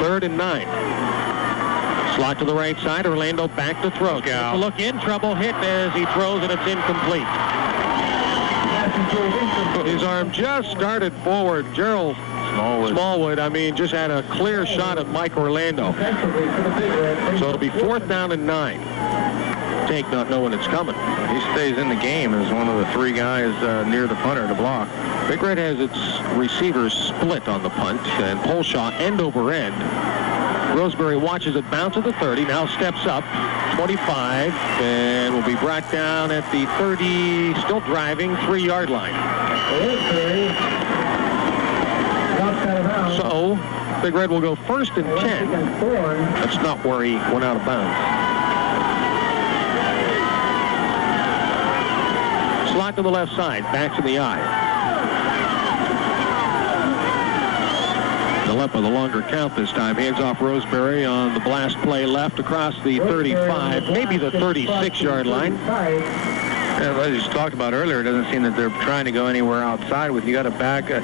3rd and 9. Slot to the right side. Orlando back to throw. Look in trouble. Hit as he throws, and it's incomplete. His arm just started forward. Gerald Smallwood, I mean, just had a clear shot at Mike Orlando. So it'll be 4th down and 9. Tank not knowing it's coming. He stays in the game as one of the 3 guys near the punter to block. Big Red has its receivers split on the punt, and Polshaw end over end. Roseberry watches it bounce at the 30, now steps up, 25, and will be brought down at the 30, still driving, 3-yard line. So, Big Red will go 1st and 10. That's not where he went out of bounds. Slot to the left side, backs in the eye. Nalepa, the longer count this time, hands off Roseberry on the blast play left across the 35, maybe the 36-yard line. Yeah, as you talked about earlier, it doesn't seem that they're trying to go anywhere outside. With you got a back as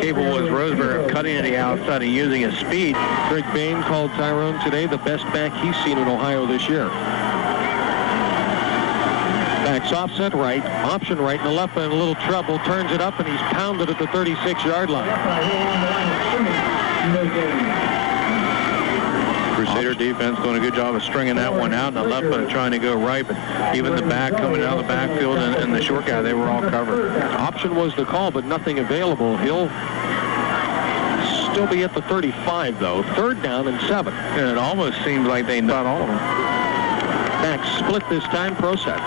capable as Roseberry of cutting to the outside and using his speed. Greg Bain called Tyrone today the best back he's seen in Ohio this year. Backs offset right, option right, Nalepa in a little trouble, turns it up, and he's pounded at the 36-yard line. Crusader defense doing a good job of stringing that one out. Nalepa trying to go right, but even the back coming out of the backfield and the short guy, they were all covered. Option was the call, but nothing available. He'll still be at the 35, though. 3rd down and 7. And it almost seems like they got all of them. Back split this time, pro set.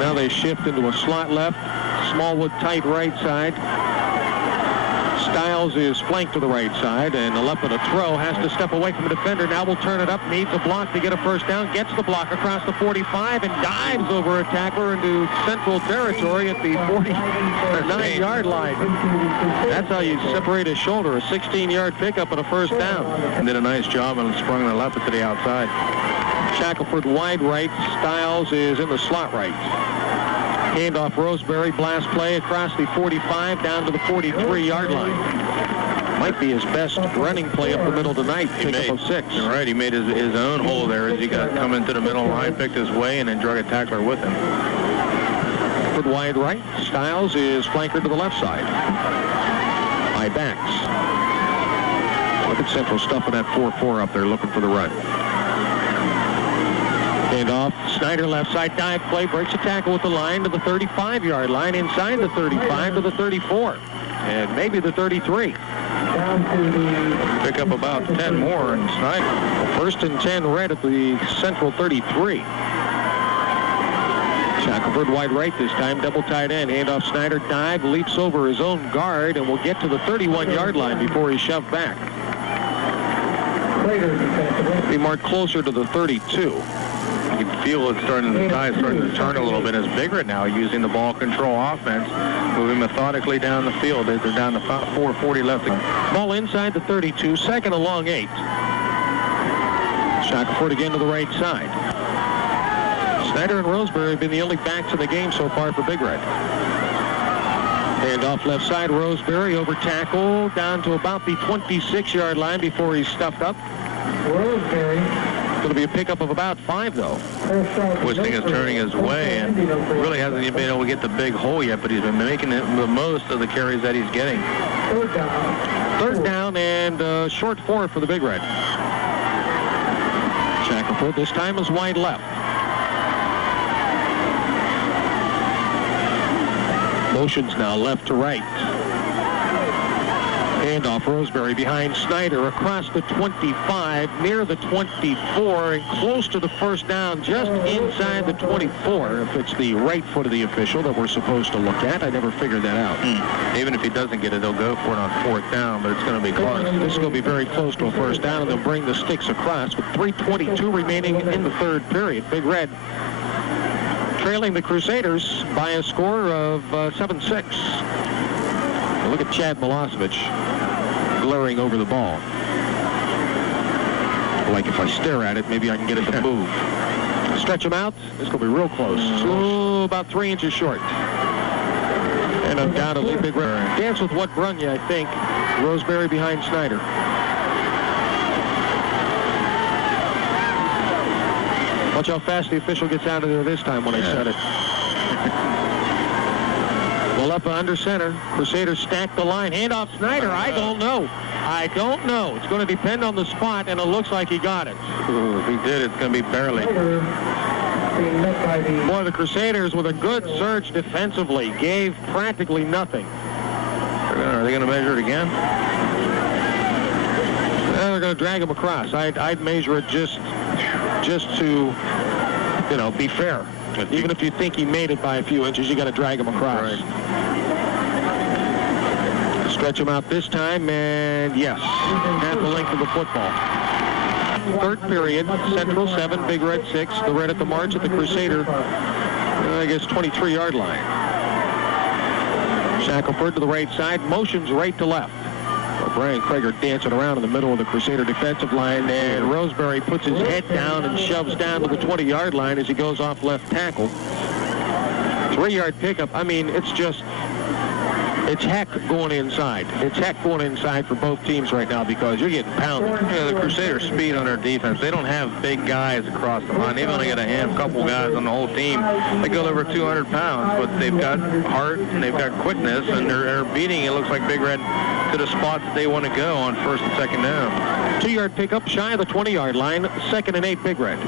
Now they shift into a slot left. Smallwood tight right side. Styles is flanked to the right side, and Nalepa to throw, has to step away from the defender. Now will turn it up, needs a block to get a 1st down, gets the block across the 45 and dives over a tackler into central territory at the 49-yard line. That's how you separate his shoulder, a 16-yard pickup and a 1st down. And did a nice job and sprung Nalepa to the outside. Shackelford wide right, Styles is in the slot right. Handoff Roseberry, blast play across the 45 down to the 43-yard line. Might be his best running play up the middle tonight, pickup of 6. You're right, he made his own hole there as he got come into the middle line, picked his way, and then drug a tackler with him. Wide right, Styles is flanker to the left side. High backs. Look at Central stuffing that 4-4 up there, looking for the run. Handoff, Snyder left side dive play, breaks a tackle with the line to the 35-yard line, inside the 35 to the 34, and maybe the 33. Pick up about 10 more, and Snyder. 1st and 10 red at the Central 33. Shackelford wide right this time, double tight end. Handoff, Snyder dive, leaps over his own guard, and will get to the 31-yard line before he's shoved back. Be marked closer to the 32. You can feel it the tide starting to turn a little bit as Big Red now using the ball control offense, moving methodically down the field. They're down to 4:40 left. Ball inside the 32, 2nd along 8. Shackelford again to the right side. Snyder and Roseberry have been the only backs in the game so far for Big Red. Handoff left side, Roseberry over tackle down to about the 26-yard line before he's stuffed up. Roseberry. Going to be a pickup of about 5, though. Twisting is turning his way and really hasn't been able to get the big hole yet, but he's been making the most of the carries that he's getting. 3rd down and short 4 for the Big Red. Shackelford this time is wide left. Motions now left to right. Handoff Roseberry behind Snyder across the 25, near the 24, and close to the 1st down, just inside the 24. If it's the right foot of the official that we're supposed to look at, I never figured that out. Even if he doesn't get it, they'll go for it on 4th down, but it's going to be close. This is going to be very close to a 1st down, and they'll bring the sticks across with 3:22 remaining in the 3rd period. Big Red trailing the Crusaders by a score of 7-6. Look at Chad Milosevic glaring over the ball. Like if I stare at it, maybe I can get it to move. Stretch him out. This will be real close. Ooh, about 3 inches short. And undoubtedly Big Red. Dance with what brung you, I think. Roseberry behind Snyder. Watch how fast the official gets out of there this time when I said it. Nalepa under center. Crusaders stack the line. Handoff Snyder. I don't know. It's going to depend on the spot, and it looks like he got it. Ooh, if he did, it's going to be barely. Boy, the Crusaders, with a good surge defensively, gave practically nothing. Are they going to measure it again? They're going to drag him across. I'd measure it just to, you know, be fair. Even if you think he made it by a few inches, you got to drag him across. Right. Stretch him out this time, and yes, at the length of the football. Third period, Central 7, Big Red 6. The Red at the march at the Crusader, I guess 23-yard line. Shackelford to the right side, motions right to left. Brian Krager dancing around in the middle of the Crusader defensive line, and Roseberry puts his head down and shoves down to the 20-yard line as he goes off left tackle. 3-yard pickup. I mean, it's heck going inside. It's heck going inside for both teams right now because you're getting pounded. Yeah, the Crusaders' speed on their defense. They don't have big guys across the line. They've only got a couple guys on the whole team. They go over 200 pounds, but they've got heart and they've got quickness, and they're beating, it looks like, Big Red to the spots that they want to go on first and second down. 2-yard pickup shy of the 20-yard line. 2nd and 8, Big Red.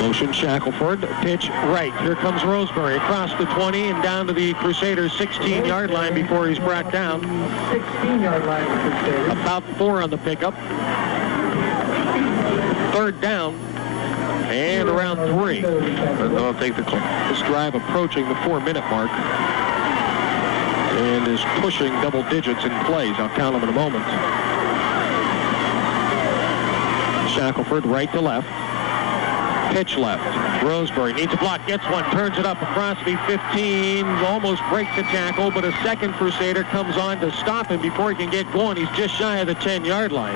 Motion Shackelford, pitch right. Here comes Roseberry across the 20 and down to the Crusaders' 16-yard line before he's brought down. 16-yard line for Crusaders. About 4 on the pickup. 3rd down and around 3. They'll take the clock. This drive approaching the 4-minute mark and is pushing double digits in plays. I'll count them in a moment. Shackelford right to left. Pitch left. Roseberry needs a block, gets one, turns it up across the 15, almost breaks the tackle, but a second Crusader comes on to stop him before he can get going. He's just shy of the 10-yard line.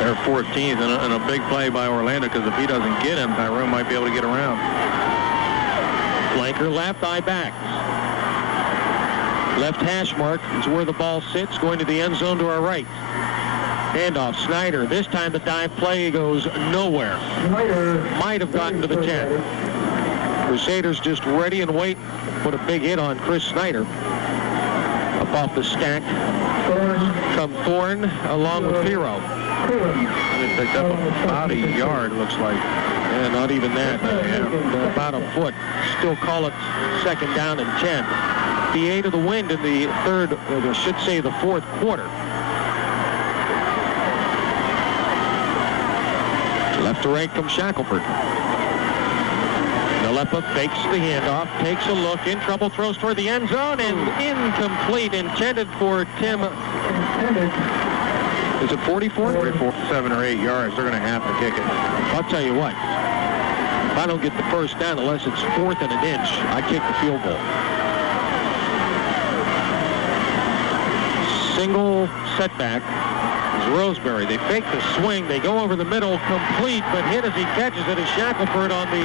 They're 14th, and a big play by Orlando, because if he doesn't get him, Tyrone might be able to get around. Flanker left, eye back. Left hash mark is where the ball sits, going to the end zone to our right. Handoff, Snyder. This time the dive play goes nowhere. Might have gotten to the 10. Crusaders just ready and wait. Put a big hit on Chris Snyder. Up off the stack. Come Thorne along with Piro. They picked up about a yard, looks like. Yeah, not even that. About a foot. Still call it 2nd down and 10. The 8 of the wind in the third, or I should say the 4th quarter. Left to right comes Shackelford. Nalepa fakes the handoff, takes a look, in trouble, throws toward the end zone, and incomplete, intended for Tim. Is it 44? 44, 7 or 8 yards. They're going to have to kick it. I'll tell you what. If I don't get the first down unless it's 4th and an inch, I kick the field goal. Single setback. Roseberry. They fake the swing. They go over the middle, complete, but hit as he catches it is Shackelford on the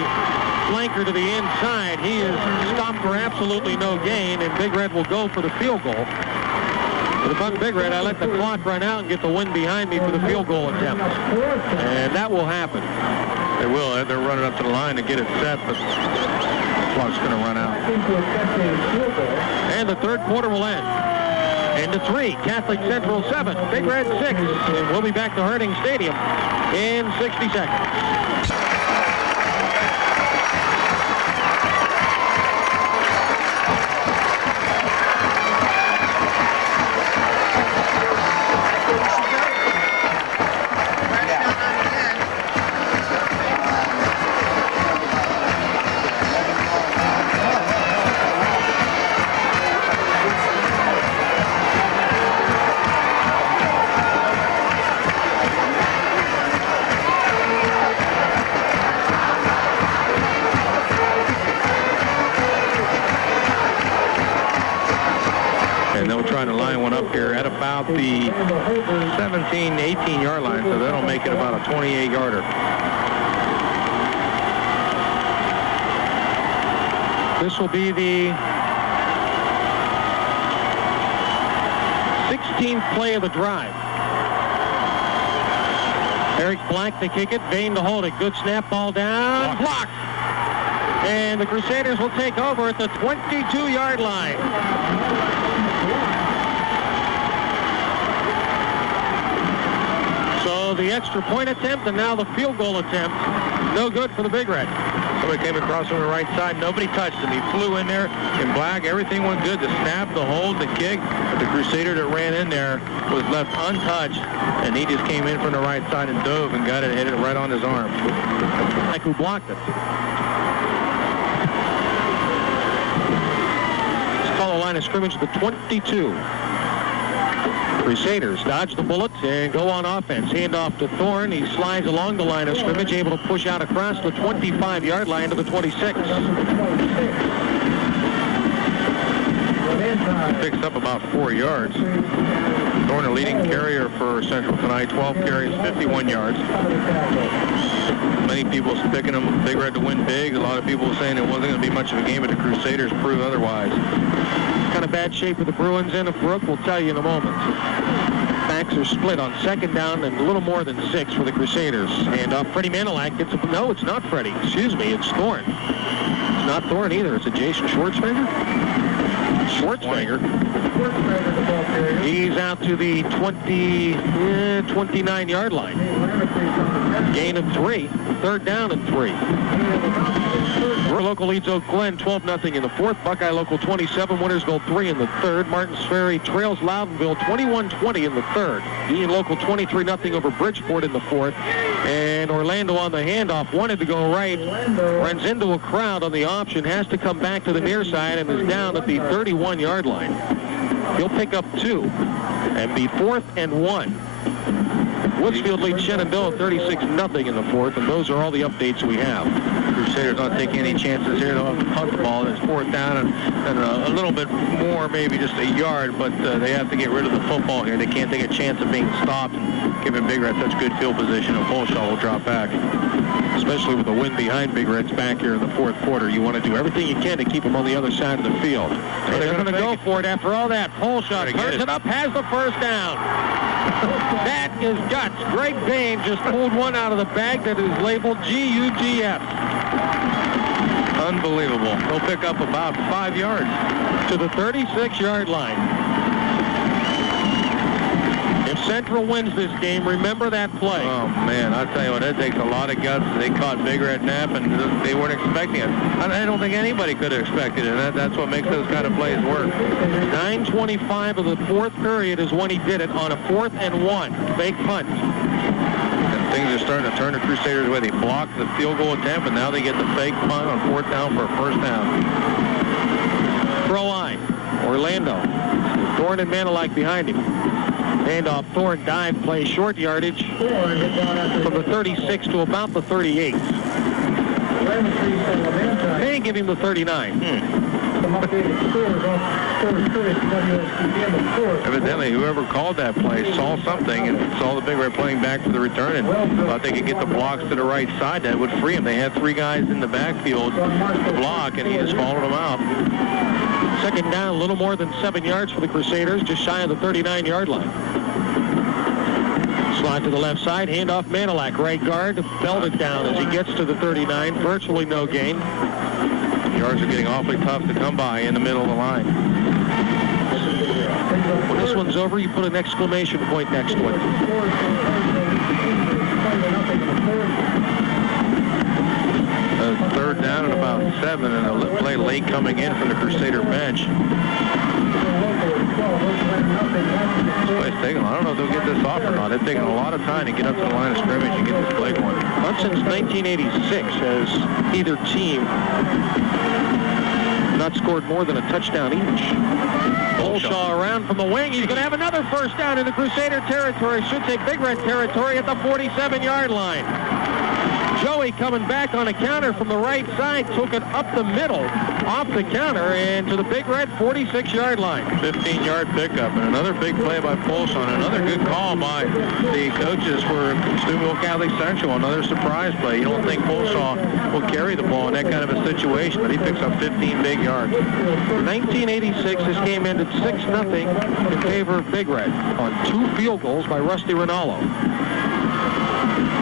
flanker to the inside. He is stopped for absolutely no gain, and Big Red will go for the field goal. But if I'm Big Red, I let the clock run out and get the wind behind me for the field goal attempt. And that will happen. They will. They're running up to the line to get it set, but the clock's going to run out. And the 3rd quarter will end. Into 3, Catholic Central 7, Big Red 6. And we'll be back to Harding Stadium in 60 seconds. The 17, 18-yard line, so that'll make it about a 28-yarder. This will be the 16th play of the drive. Eric Black to kick it, Vane to hold it. Good snap, ball down, blocked. And the Crusaders will take over at the 22-yard line. So the extra point attempt and now the field goal attempt, no good for the Big Red. Somebody came across on the right side. Nobody touched him. He flew in there in black. Everything went good. The snap, the hold, the kick. But the Crusader that ran in there was left untouched, and he just came in from the right side and dove and got it and hit it right on his arm. Like who blocked it. Let's call the line of scrimmage to the 22. Crusaders dodge the bullet and go on offense. Hand off to Thorne. He slides along the line of scrimmage, able to push out across the 25-yard line to the 26. He picks up about 4 yards. Thorne, the leading carrier for Central tonight, 12 carries, 51 yards. Many people picking them Big Red to win big. A lot of people saying it wasn't going to be much of a game, but the Crusaders proved otherwise. Kind of bad shape of the Bruins, and Brooke will tell you in a moment. Backs are split on second down and a little more than 6 for the Crusaders. And Freddie Manilak gets a... No, it's not Freddie. Excuse me, it's Thorne. It's not Thorne either. It's a Jason Schwartzfinger. Schwartzfinger. He's out to the 29-yard line. Gain of 3. Third down and 3. Our local leads Oak Glen 12-0 in the 4th. Buckeye local 27, Wintersville 3 in the 3rd. Martins Ferry trails Loudonville 21-20 in the 3rd. Union local 23-0 over Bridgeport in the 4th. And Orlando on the handoff wanted to go right, runs into a crowd on the option, has to come back to the near side and is down at the 31-yard line. He'll pick up 2 and be 4th and 1. Woodsfield leads Shenandoah 36-0 in the 4th, and those are all the updates we have. Crusaders not taking any chances here. They'll have to punt the ball. It's 4th down and a little bit more, maybe just a yard, but they have to get rid of the football here. They can't take a chance of being stopped and giving Big Red such good field position, and Polshaw will drop back. Especially with the wind behind Big Red's back here in the 4th quarter. You want to do everything you can to keep them on the other side of the field. So they're going to go for it after all that. Polshaw turns it up, has the first down. That is guts. Greg Bain just pulled one out of the bag that is labeled GUGF. Unbelievable. He'll pick up about 5 yards to the 36-yard line. If Central wins this game, remember that play. Oh, man, I'll tell you what, that takes a lot of guts. They caught Big Red Knapp, and they weren't expecting it. I don't think anybody could have expected it, and that's what makes those kind of plays work. 9:25 of the 4th period is when he did it on a 4th and 1. Fake punt. And things are starting to turn the Crusaders' way. They blocked the field goal attempt, and now they get the fake punt on 4th down for a first down. Throw line. Orlando. Thorne and Manilak behind him. Handoff, Thorne dive play, short yardage from the 36 to about the 38. They give him the 39. Evidently, whoever called that play saw something and saw the Big Red playing back for the return and thought they could get the blocks to the right side. That would free them. They had 3 guys in the backfield to block, and he just followed them out. Second down, a little more than 7 yards for the Crusaders, just shy of the 39-yard line. Slide to the left side, handoff Manilak, right guard, belted down as he gets to the 39, virtually no gain. Yards are getting awfully tough to come by in the middle of the line. When this one's over, you put an exclamation point next to it. Third down and about 7, and a play late coming in from the Crusader bench. This play's taking, I don't know if they'll get this off or not. It's taking a lot of time to get up to the line of scrimmage and get this play going. Not since 1986 has either team not scored more than a touchdown each. Polshaw around from the wing. He's going to have another first down in the Crusader territory. Should say Big Red territory at the 47-yard line. Joey coming back on a counter from the right side, took it up the middle, off the counter, and to the Big Red 46-yard line. 15-yard pickup, and another big play by Polshaw, and another good call by the coaches for Steubenville Catholic Central. Another surprise play. You don't think Polshaw will carry the ball in that kind of a situation, but he picks up 15 big yards. 1986, this game ended 6-0 in favor of Big Red on 2 field goals by Rusty Rinaldo.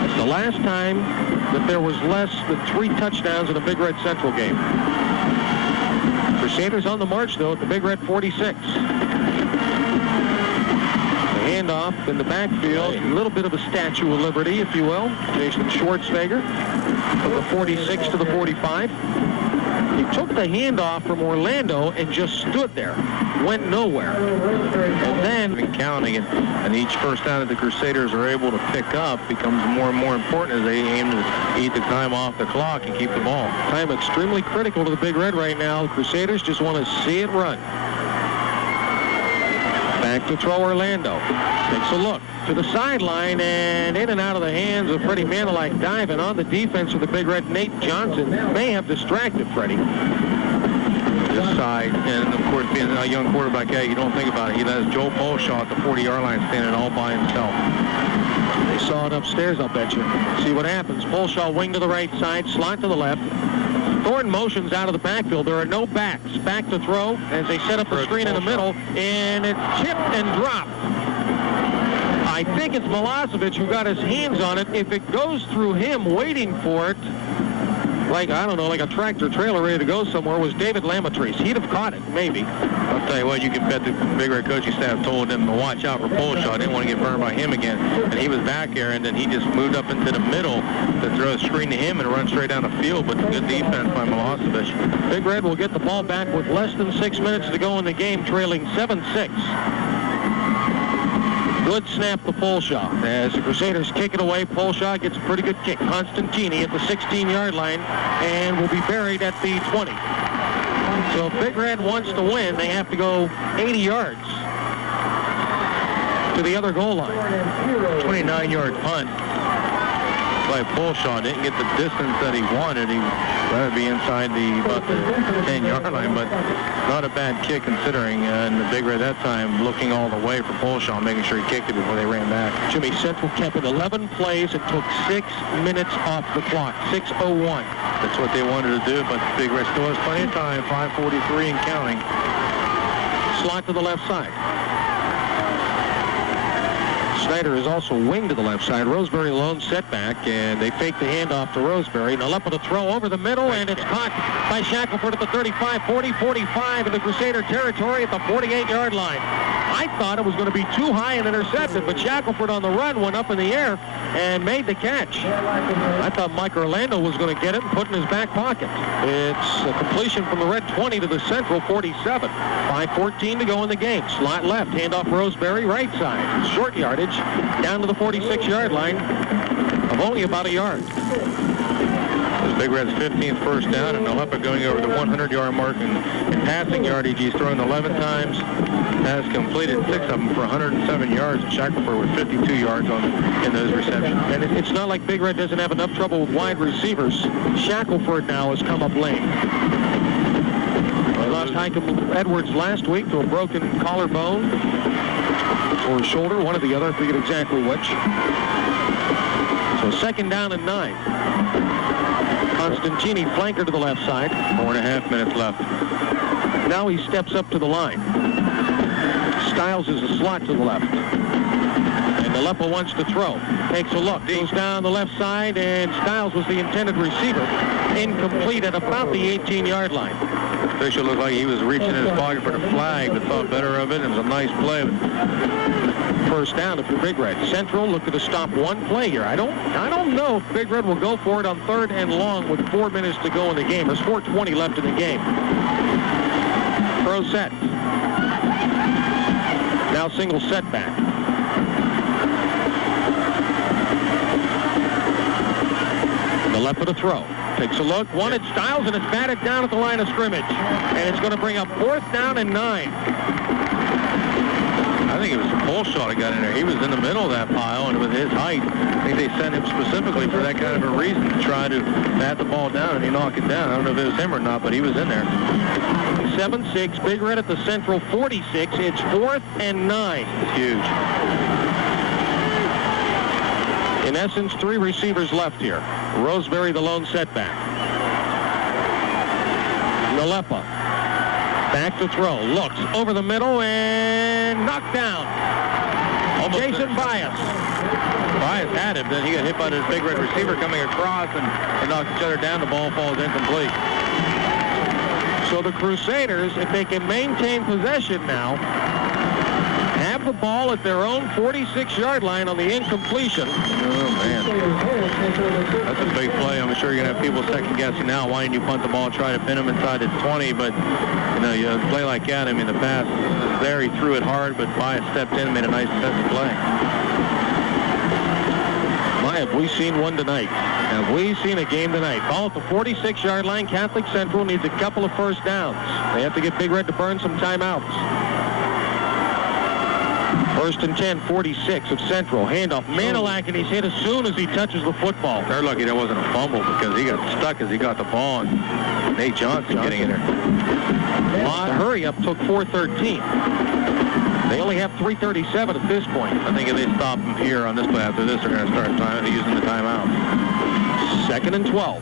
It's the last time that there was less than 3 touchdowns in a Big Red Central game. Crusaders on the march, though, at the Big Red 46. The handoff in the backfield. A little bit of a Statue of Liberty, if you will. Jason Schwartzfeger from the 46 to the 45. He took the handoff from Orlando and just stood there. Went nowhere. And then counting, and each first down that the Crusaders are able to pick up becomes more and more important as they aim to eat the time off the clock and keep the ball. time extremely critical to the Big Red right now. The Crusaders just want to see it run. Back to throw Orlando. Takes a look to the sideline and in and out of the hands of Freddie Manilak diving on the defense of the Big Red. Nate Johnson may have distracted Freddie. This side, and of course being a young quarterback, you don't think about it. He has Joe Polshaw at the 40-yard line standing all by himself. They saw it upstairs, I'll bet you. See what happens. Polshaw wing to the right side, slot to the left. Thorne motions out of the backfield. There are no backs. Back to throw as they set up the screen in the middle, and it's tipped and dropped. I think it's Milosevic who got his hands on it. If it goes through him waiting for it, like, I don't know, like a tractor trailer ready to go somewhere, was David Lamatrice. He'd have caught it, maybe. I'll tell you what, you can bet the Big Red coaching staff told them to watch out for Polshaw. Didn't want to get burned by him again. And he was back there, and then he just moved up into the middle to throw a screen to him and run straight down the field. But good defense by Milosevic. Big Red will get the ball back with less than 6 minutes to go in the game, trailing 7-6. Good snap to Polshaw. As the Crusaders kick it away, Polshaw gets a pretty good kick. Constantini at the 16-yard line and will be buried at the 20. So if Big Red wants to win, they have to go 80 yards to the other goal line. 29-yard punt by Polshaw. Didn't get the distance that he wanted. He wanted to be inside about the 10-yard line, but not a bad kick considering. And the Big Red that time looking all the way for Polshaw, making sure he kicked it before they ran back. Jimmy, Central kept it 11 plays and took 6 minutes off the clock. 6:01. That's what they wanted to do, but the Big Red still has plenty of time. 5:43 and counting. Slot to the left side. Snyder is also winged to the left side. Roseberry lone setback, and they fake the handoff to Roseberry. Nalepa to throw over the middle, and it's caught by Shackelford at the 35, 40, 45 in the Crusader territory at the 48-yard line. I thought it was going to be too high and intercepted, but Shackelford on the run went up in the air and made the catch. I thought Mike Orlando was going to get it and put it in his back pocket. It's a completion from the red 20 to the Central 47. 5:14 to go in the game. Slot left, handoff Roseberry, right side. Short yardage down to the 46-yard line of only about a yard. This Big Red's 15th first down, and Nalepa going over the 100-yard mark in passing yardage. He's thrown 11 times, has completed 6 of them for 107 yards, and Shackelford with 52 yards in those receptions. And it's not like Big Red doesn't have enough trouble with wide receivers. Shackelford now has come up lame. They lost Hikem Edwards last week to a broken collarbone or shoulder, one or the other, I forget exactly which. So 2nd down and 9. Constantini flanker to the left side. 4.5 minutes left. Now he steps up to the line. Stiles is a slot to the left. And Nalepa wants to throw. Takes a look. Goes down the left side, and Stiles was the intended receiver. Incomplete at about the 18-yard line. Official looked like he was reaching in his pocket for the flag, but thought better of it. It was a nice play. First down if you're Big Red. Central looking to stop one play here. I don't know if Big Red will go for it on 3rd and long with 4 minutes to go in the game. There's 4:20 left in the game. Pro set. Now single setback. Nalepa to throw. Takes a look. One at Stiles, and it's batted down at the line of scrimmage. And it's going to bring up 4th down and 9. I think it was Polshaw that got in there. He was in the middle of that pile, and with his height, I think they sent him specifically for that kind of a reason, to try to bat the ball down and he knock it down. I don't know if it was him or not, but he was in there. 7-6, Big Red at the Central 46. It's 4th and 9. It's huge. In essence, 3 receivers left here. Roseberry, the lone setback. Nalepa. Back to throw. Looks over the middle and knocked down. Jason Bias. Bias had him. Then he got hit by this Big Red receiver coming across and knocked each other down. The ball falls incomplete. So the Crusaders, if they can maintain possession now, have have the ball at their own 46-yard line on the incompletion. Oh, man. That's a big play. I'm sure you're going to have people second-guessing now. Why didn't you punt the ball, try to pin him inside the 20? But, you know, you play like that. I mean, the pass was there. He threw it hard, but Bias stepped in and made a nice defensive play. My, have we seen one tonight? Have we seen a game tonight? Ball at the 46-yard line. Catholic Central needs a couple of first downs. They have to get Big Red to burn some timeouts. First and 10, 46 of Central. Handoff. Manilak, and he's hit as soon as he touches the football. They're lucky there wasn't a fumble because he got stuck as he got the ball. And Nate Johnson getting in there. Hurry up took 4:13. They only have 3:37 at this point. I think if they stop him here on this play after this, they're going to start using the timeout. 2nd and 12.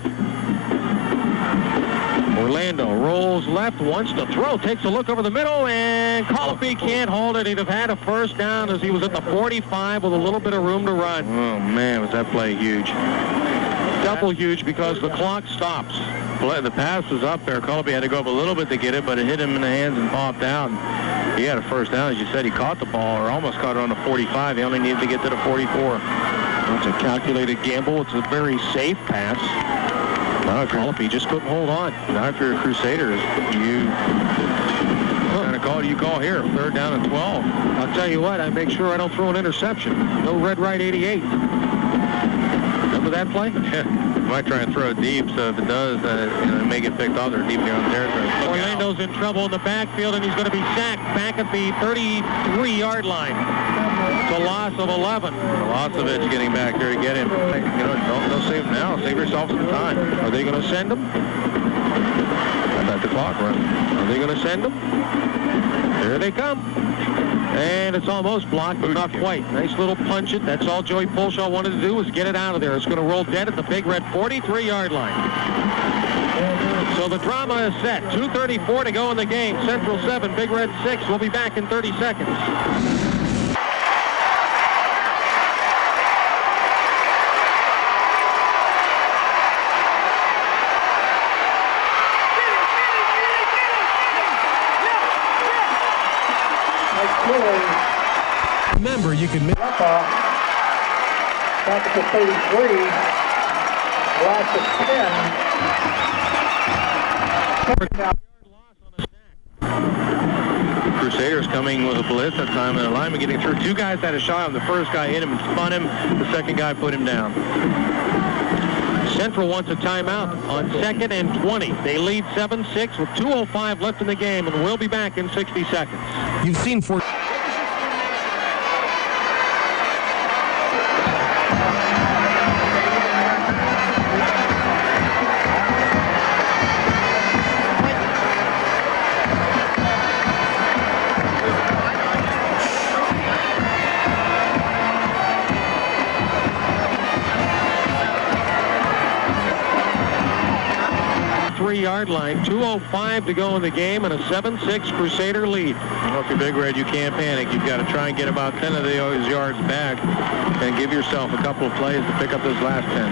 Orlando rolls left, wants to throw, takes a look over the middle, and Colopy can't hold it. He'd have had a first down as he was at the 45 with a little bit of room to run. Oh, man, was that play huge. Double huge because the clock stops. The pass was up there. Colopy had to go up a little bit to get it, but it hit him in the hands and popped out. He had a first down. As you said, he caught the ball, or almost caught it on the 45. He only needed to get to the 44. It's a calculated gamble. It's a very safe pass. Colopy just couldn't hold on. Now, if you're a Crusaders, you kind of call here, 3rd down and 12. I'll tell you what, I make sure I don't throw an interception. No red right 88. Remember that play? Yeah. Might try and throw it deep, so if it does, it may get picked off there deep here on the territory. Orlando's in trouble in the backfield, and he's going to be sacked back at the 33-yard line. It's a loss of 11. Milosevic getting back there to get him. You know, don't save him now. Save yourself some time. Are they going to send him? I thought the clock running. Are they going to send him? Here they come. And it's almost blocked, but not quite. Nice little punch it. That's all Joey Polshaw wanted to do was get it out of there. It's going to roll dead at the Big Red 43-yard line. So the drama is set. 2:34 to go in the game. Central 7, Big Red 6. We'll be back in 30 seconds. Remember, you can... Back at the 33. Loss of 10. Crusaders coming with a blitz that time, and the lineman getting through. 2 guys had a shot on. The first guy hit him and spun him. The second guy put him down. Central wants a timeout on 2nd and 20. They lead 7-6 with 2:05 left in the game, and we'll be back in 60 seconds. You've seen 4... Yard line, 2:05 to go in the game, and a 7-6 Crusader lead. Well, if you're Big Red, you can't panic. You've got to try and get about 10 of those yards back and give yourself a couple of plays to pick up those last 10.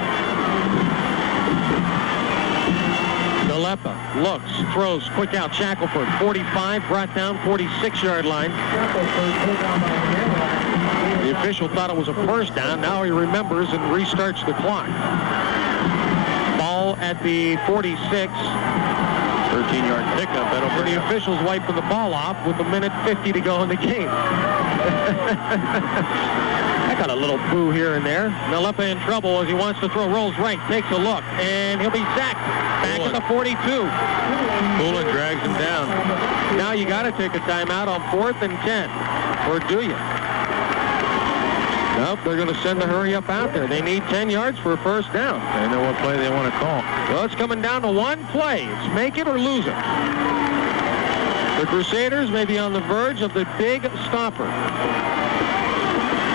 Nalepa looks, throws, quick out, Shackelford, 45, brought down, 46-yard line. The official thought it was a first down. Now he remembers and restarts the clock. Ball at the 46. 13-yard pickup. And the officials wiping the ball off with 1:50 to go in the game. I got a little boo here and there. Nalepa in trouble as he wants to throw, rolls right, takes a look, and he'll be sacked. Back at the 42. Poulin drags him down. Now you got to take a timeout on 4th and 10. Or do you? Nope, they're going to send the hurry up out there. They need 10 yards for a first down. They know what play they want to call. Well, it's coming down to one play. It's make it or lose it. The Crusaders may be on the verge of the big stopper.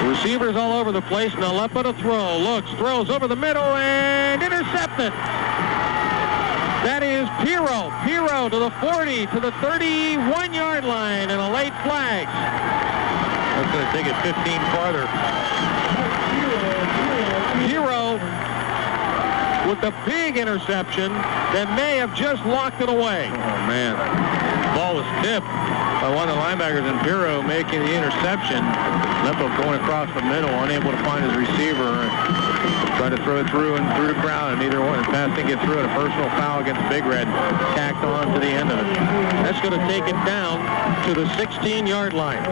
Receivers all over the place. Nalepa to throw. Looks, throws over the middle, and intercepted. That is Pirro. Pirro to the 40, to the 31-yard line, and a late flag. That's going to take it 15 farther. Pirro with the big interception that may have just locked it away. Oh, man. Ball was tipped by one of the linebackers, and Pirro making the interception. Lempo going across the middle, unable to find his receiver. Trying to throw it through the crowd, and neither one. The pass didn't get through it. A personal foul against Big Red, tacked on to the end of it. That's going to take it down to the 16-yard line.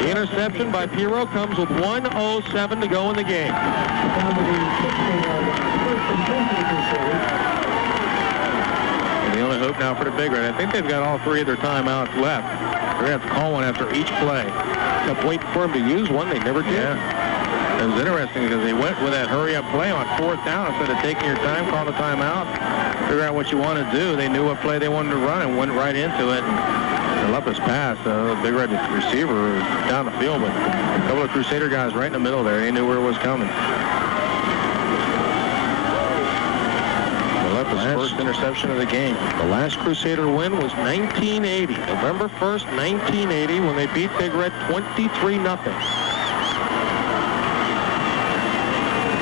The interception by Pirro comes with 1:07 to go in the game. And the only hope now for the Big Red, I think they've got all three of their timeouts left. They're going to have to call one after each play. Kept waiting for him to use one. They never did. Yeah. It was interesting because they went with that hurry-up play on 4th down. Instead of taking your time, call the timeout, figure out what you want to do. They knew what play they wanted to run and went right into it. And Lepa's pass, the Big Red receiver was down the field, but a couple of Crusader guys right in the middle there. They knew where it was coming. Lepa's first interception of the game. The last Crusader win was 1980, November 1st, 1980, when they beat Big Red 23-0.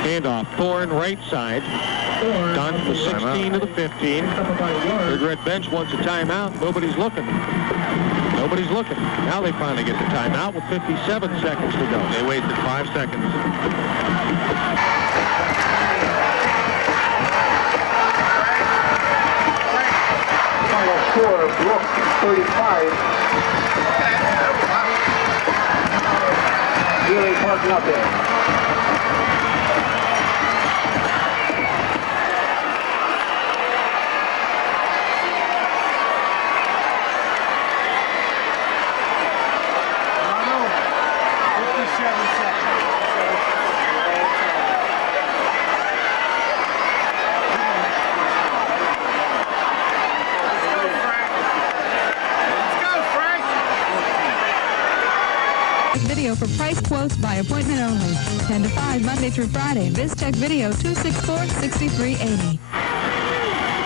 Handoff, Thorne right side. Done from the 16 to the 15. Big Red bench wants a timeout. Nobody's looking. Nobody's looking. Now they finally get the timeout with 57 seconds to go. They wasted 5 seconds. Final score, Brooks 35. Ely Park nothing. Video for price quotes by appointment only. 10 to 5 Monday through Friday. VizTech Video 264-6380.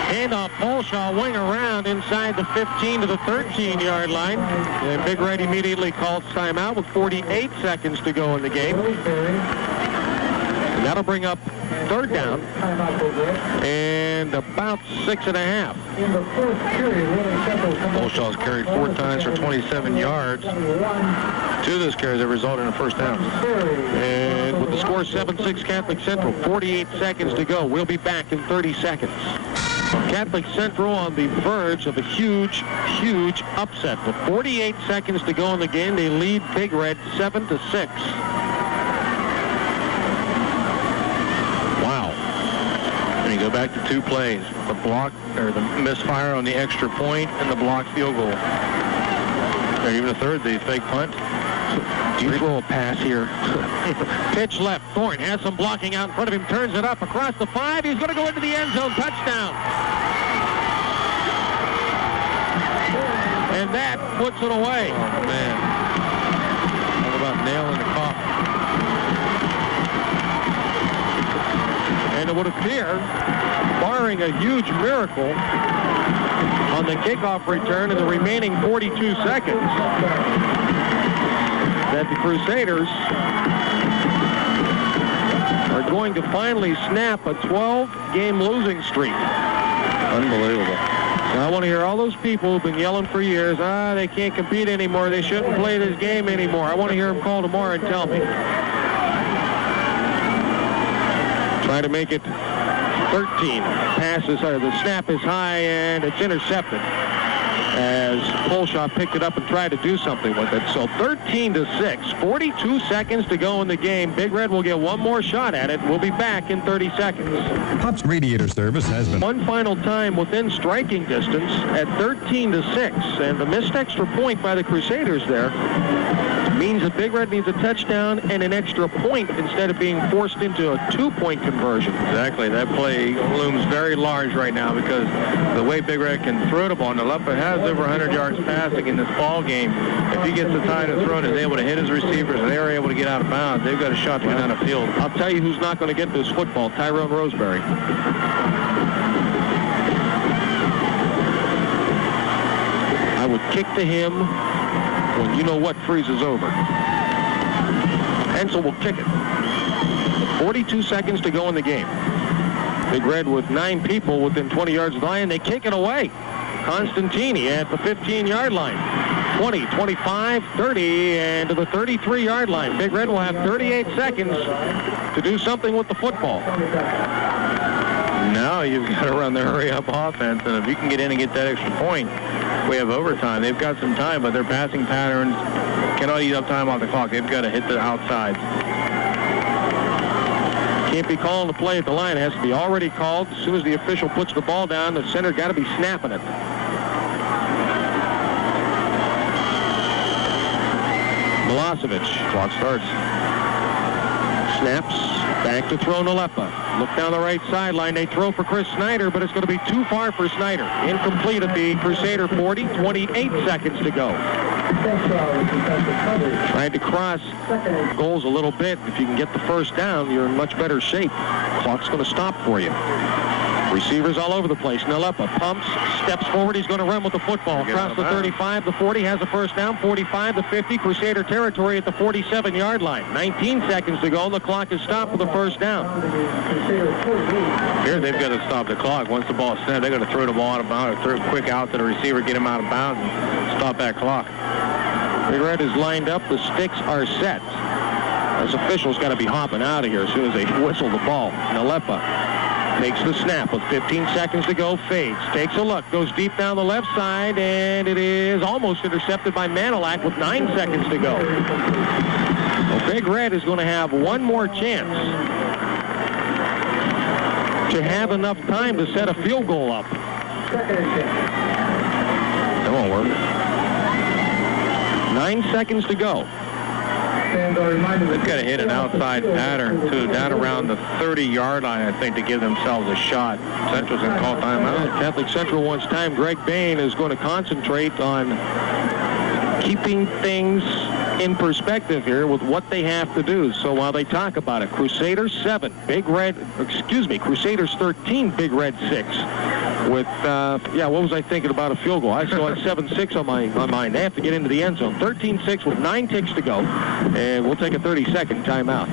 Handoff, Polshaw wing around inside the 15 to the 13-yard line. And Big Red immediately calls timeout with 48 seconds to go in the game. And that'll bring up 3rd down and about 6.5. Polshaw's carried 4 times for 27 yards. 2 of those carries have resulted in a first down. And with the score 7-6 Catholic Central, 48 seconds to go. We'll be back in 30 seconds. Catholic Central on the verge of a huge, huge upset. With 48 seconds to go in the game, they lead Big Red 7-6. And you go back to 2 plays, the block or the misfire on the extra point and the blocked field goal. Or even a third, the fake punt. You throw a pass here. Pitch left. Thorne has some blocking out in front of him. Turns it up across the 5. He's going to go into the end zone. Touchdown. And that puts it away. Oh, man. How about nailing the coffin? And it would appear, barring a huge miracle, on the kickoff return in the remaining 42 seconds, that the Crusaders are going to finally snap a 12-game losing streak. Unbelievable. Now, I want to hear all those people who've been yelling for years, they can't compete anymore, they shouldn't play this game anymore. I want to hear them call tomorrow and tell me. Try to make it 13. Passes, the snap is high, and it's intercepted as Polshaw picked it up and tried to do something with it. So 13-6, 42 seconds to go in the game. Big Red will get one more shot at it. We'll be back in 30 seconds. Pop's Radiator Service has been One final time within striking distance at 13-6, and the missed extra point by the Crusaders there means that Big Red needs a touchdown and an extra point instead of being forced into a 2-point conversion. Exactly. That play looms very large right now because the way Big Red can throw the ball, and Nalepa has over 100 yards passing in this ball game. If he gets the tide of throw and is able to hit his receivers and they are able to get out of bounds, they've got a shot to get down the field. I'll tell you who's not going to get this football, Tyrone Roseberry. I would kick to him when you know what freezes over. Hensel will kick it. 42 seconds to go in the game. Big Red with 9 people within 20 yards of the line. They kick it away. Constantini at the 15-yard line. 20, 25, 30, and to the 33-yard line. Big Red will have 38 seconds to do something with the football. Now you've got to run the hurry-up offense, and if you can get in and get that extra point, we have overtime. They've got some time, but their passing patterns cannot eat up time off the clock. They've got to hit the outsides. Can't be calling the play at the line. It has to be already called. As soon as the official puts the ball down, the center got to be snapping it. Milosevic. Clock starts. Snaps. Back to throw Nalepa. Look down the right sideline. They throw for Chris Snyder, but it's going to be too far for Snyder. Incomplete at the Crusader 40. 28 seconds to go. Tried to cross goals a little bit. If you can get the first down, you're in much better shape. Clock's going to stop for you. Receivers all over the place. Nalepa pumps, steps forward. He's going to run with the football. Across the 35, the 40, has a first down. 45, the 50, Crusader territory at the 47-yard line. 19 seconds to go, and the clock is stopped for the first down. Here they've got to stop the clock. Once the ball is snapped, they've got to throw the ball out of bounds, or throw it quick out to the receiver, get him out of bounds, and stop that clock. Big Red is lined up. The sticks are set. Those officials got to be hopping out of here as soon as they whistle the ball. Nalepa takes the snap with 15 seconds to go, fades, takes a look, goes deep down the left side, and it is almost intercepted by Manilak with 9 seconds to go. Well, Big Red is going to have one more chance to have enough time to set a field goal up. That won't work. 9 seconds to go. They've got to hit an outside pattern, too, down around the 30-yard line, I think, to give themselves a shot. Central's going to call timeout. Catholic Central wants time. Greg Bain is going to concentrate on keeping things in perspective here with what they have to do. So while they talk about it, Crusaders 7, Crusaders 13, Big Red 6. With, what was I thinking about a field goal? I still had 7-6 on my mind. They have to get into the end zone. 13-6 with 9 ticks to go. And we'll take a 30-second timeout.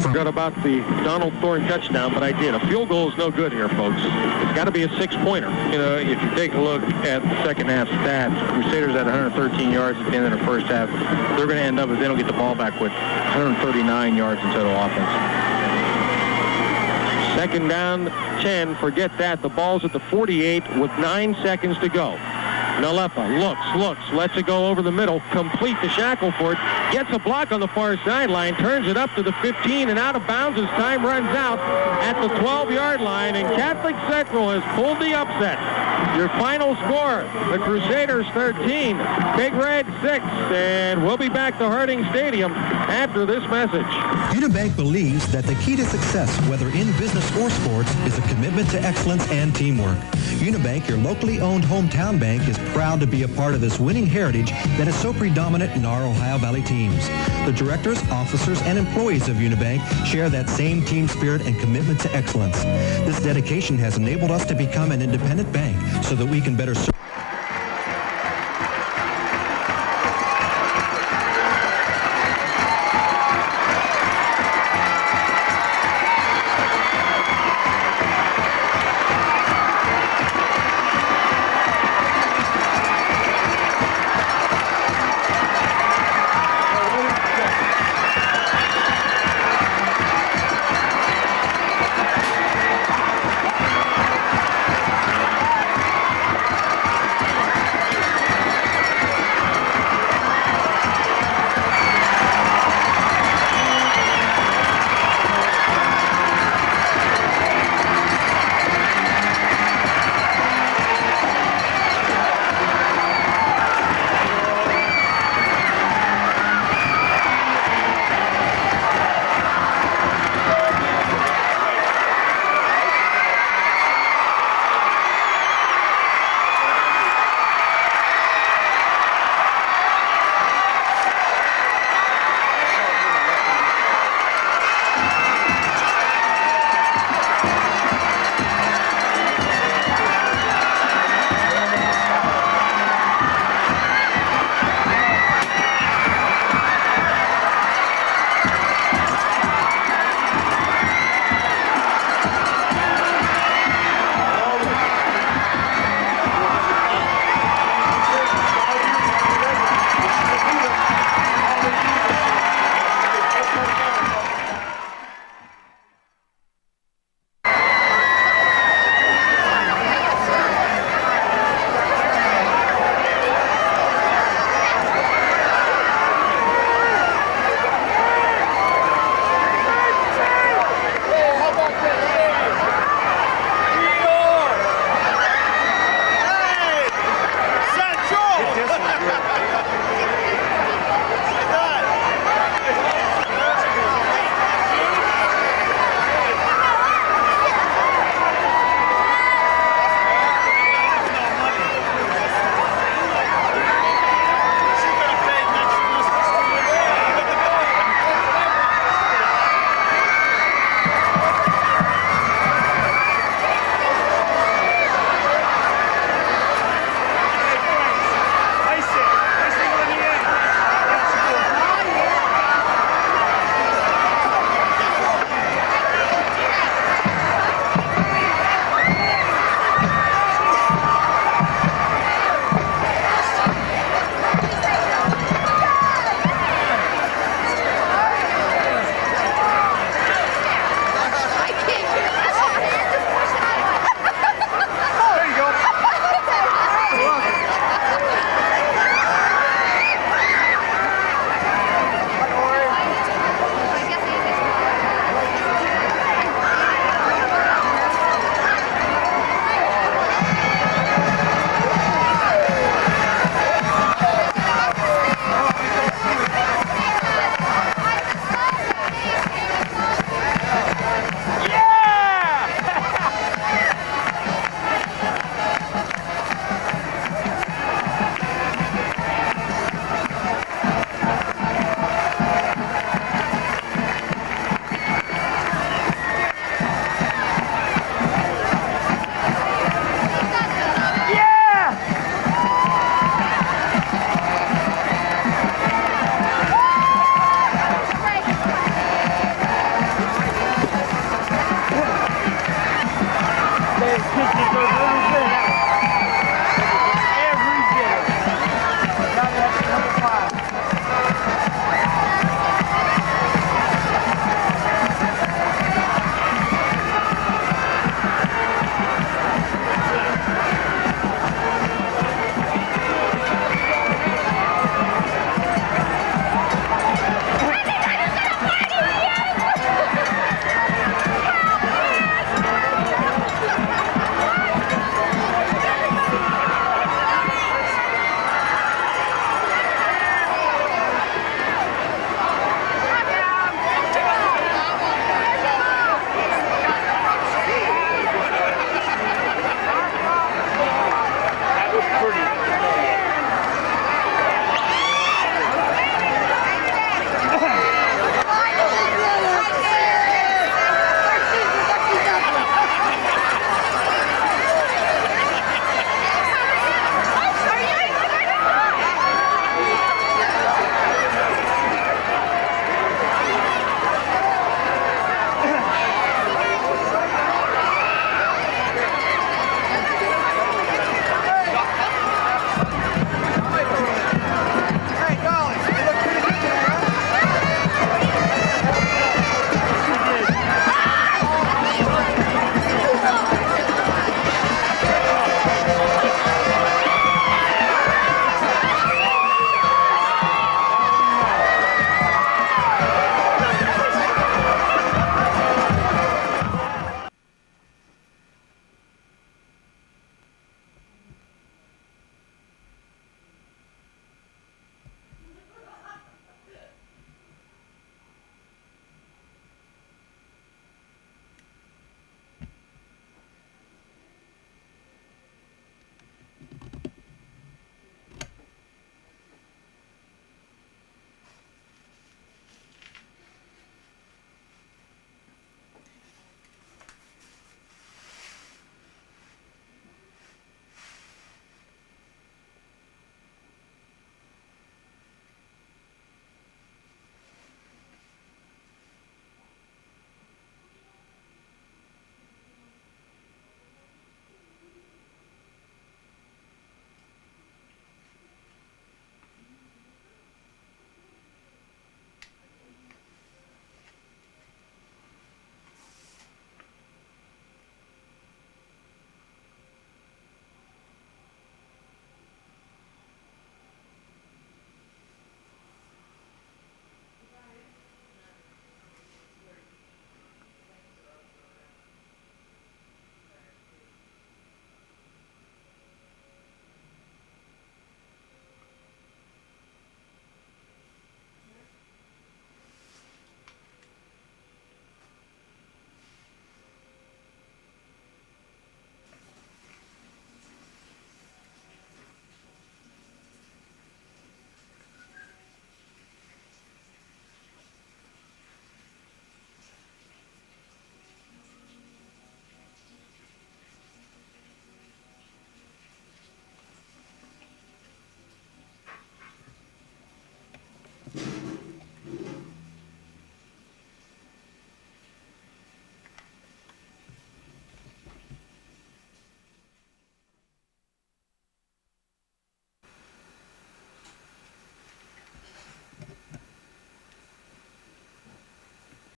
Forgot about the Donald Thorne touchdown, but I did. A field goal is no good here, folks. It's got to be a 6-pointer. You know, if you take a look at the second half stats, Crusaders had 113 yards at the end of the first half. They're going to end up, if they don't get the ball back, with 139 yards in total offense. Second down, 10. Forget that. The ball's at the 48 with 9 seconds to go. Nalepa looks, lets it go over the middle, complete to Shackelford, gets a block on the far sideline, turns it up to the 15 and out of bounds as time runs out at the 12-yard line, and Catholic Central has pulled the upset. Your final score, the Crusaders 13, Big Red 6, and we'll be back to Harding Stadium after this message. Unibank believes that the key to success, whether in business or sports, is a commitment to excellence and teamwork. Unibank, your locally owned hometown bank, is proud to be a part of this winning heritage that is so predominant in our Ohio Valley teams. The directors, officers, and employees of Unibank share that same team spirit and commitment to excellence. This dedication has enabled us to become an independent bank so that we can better serve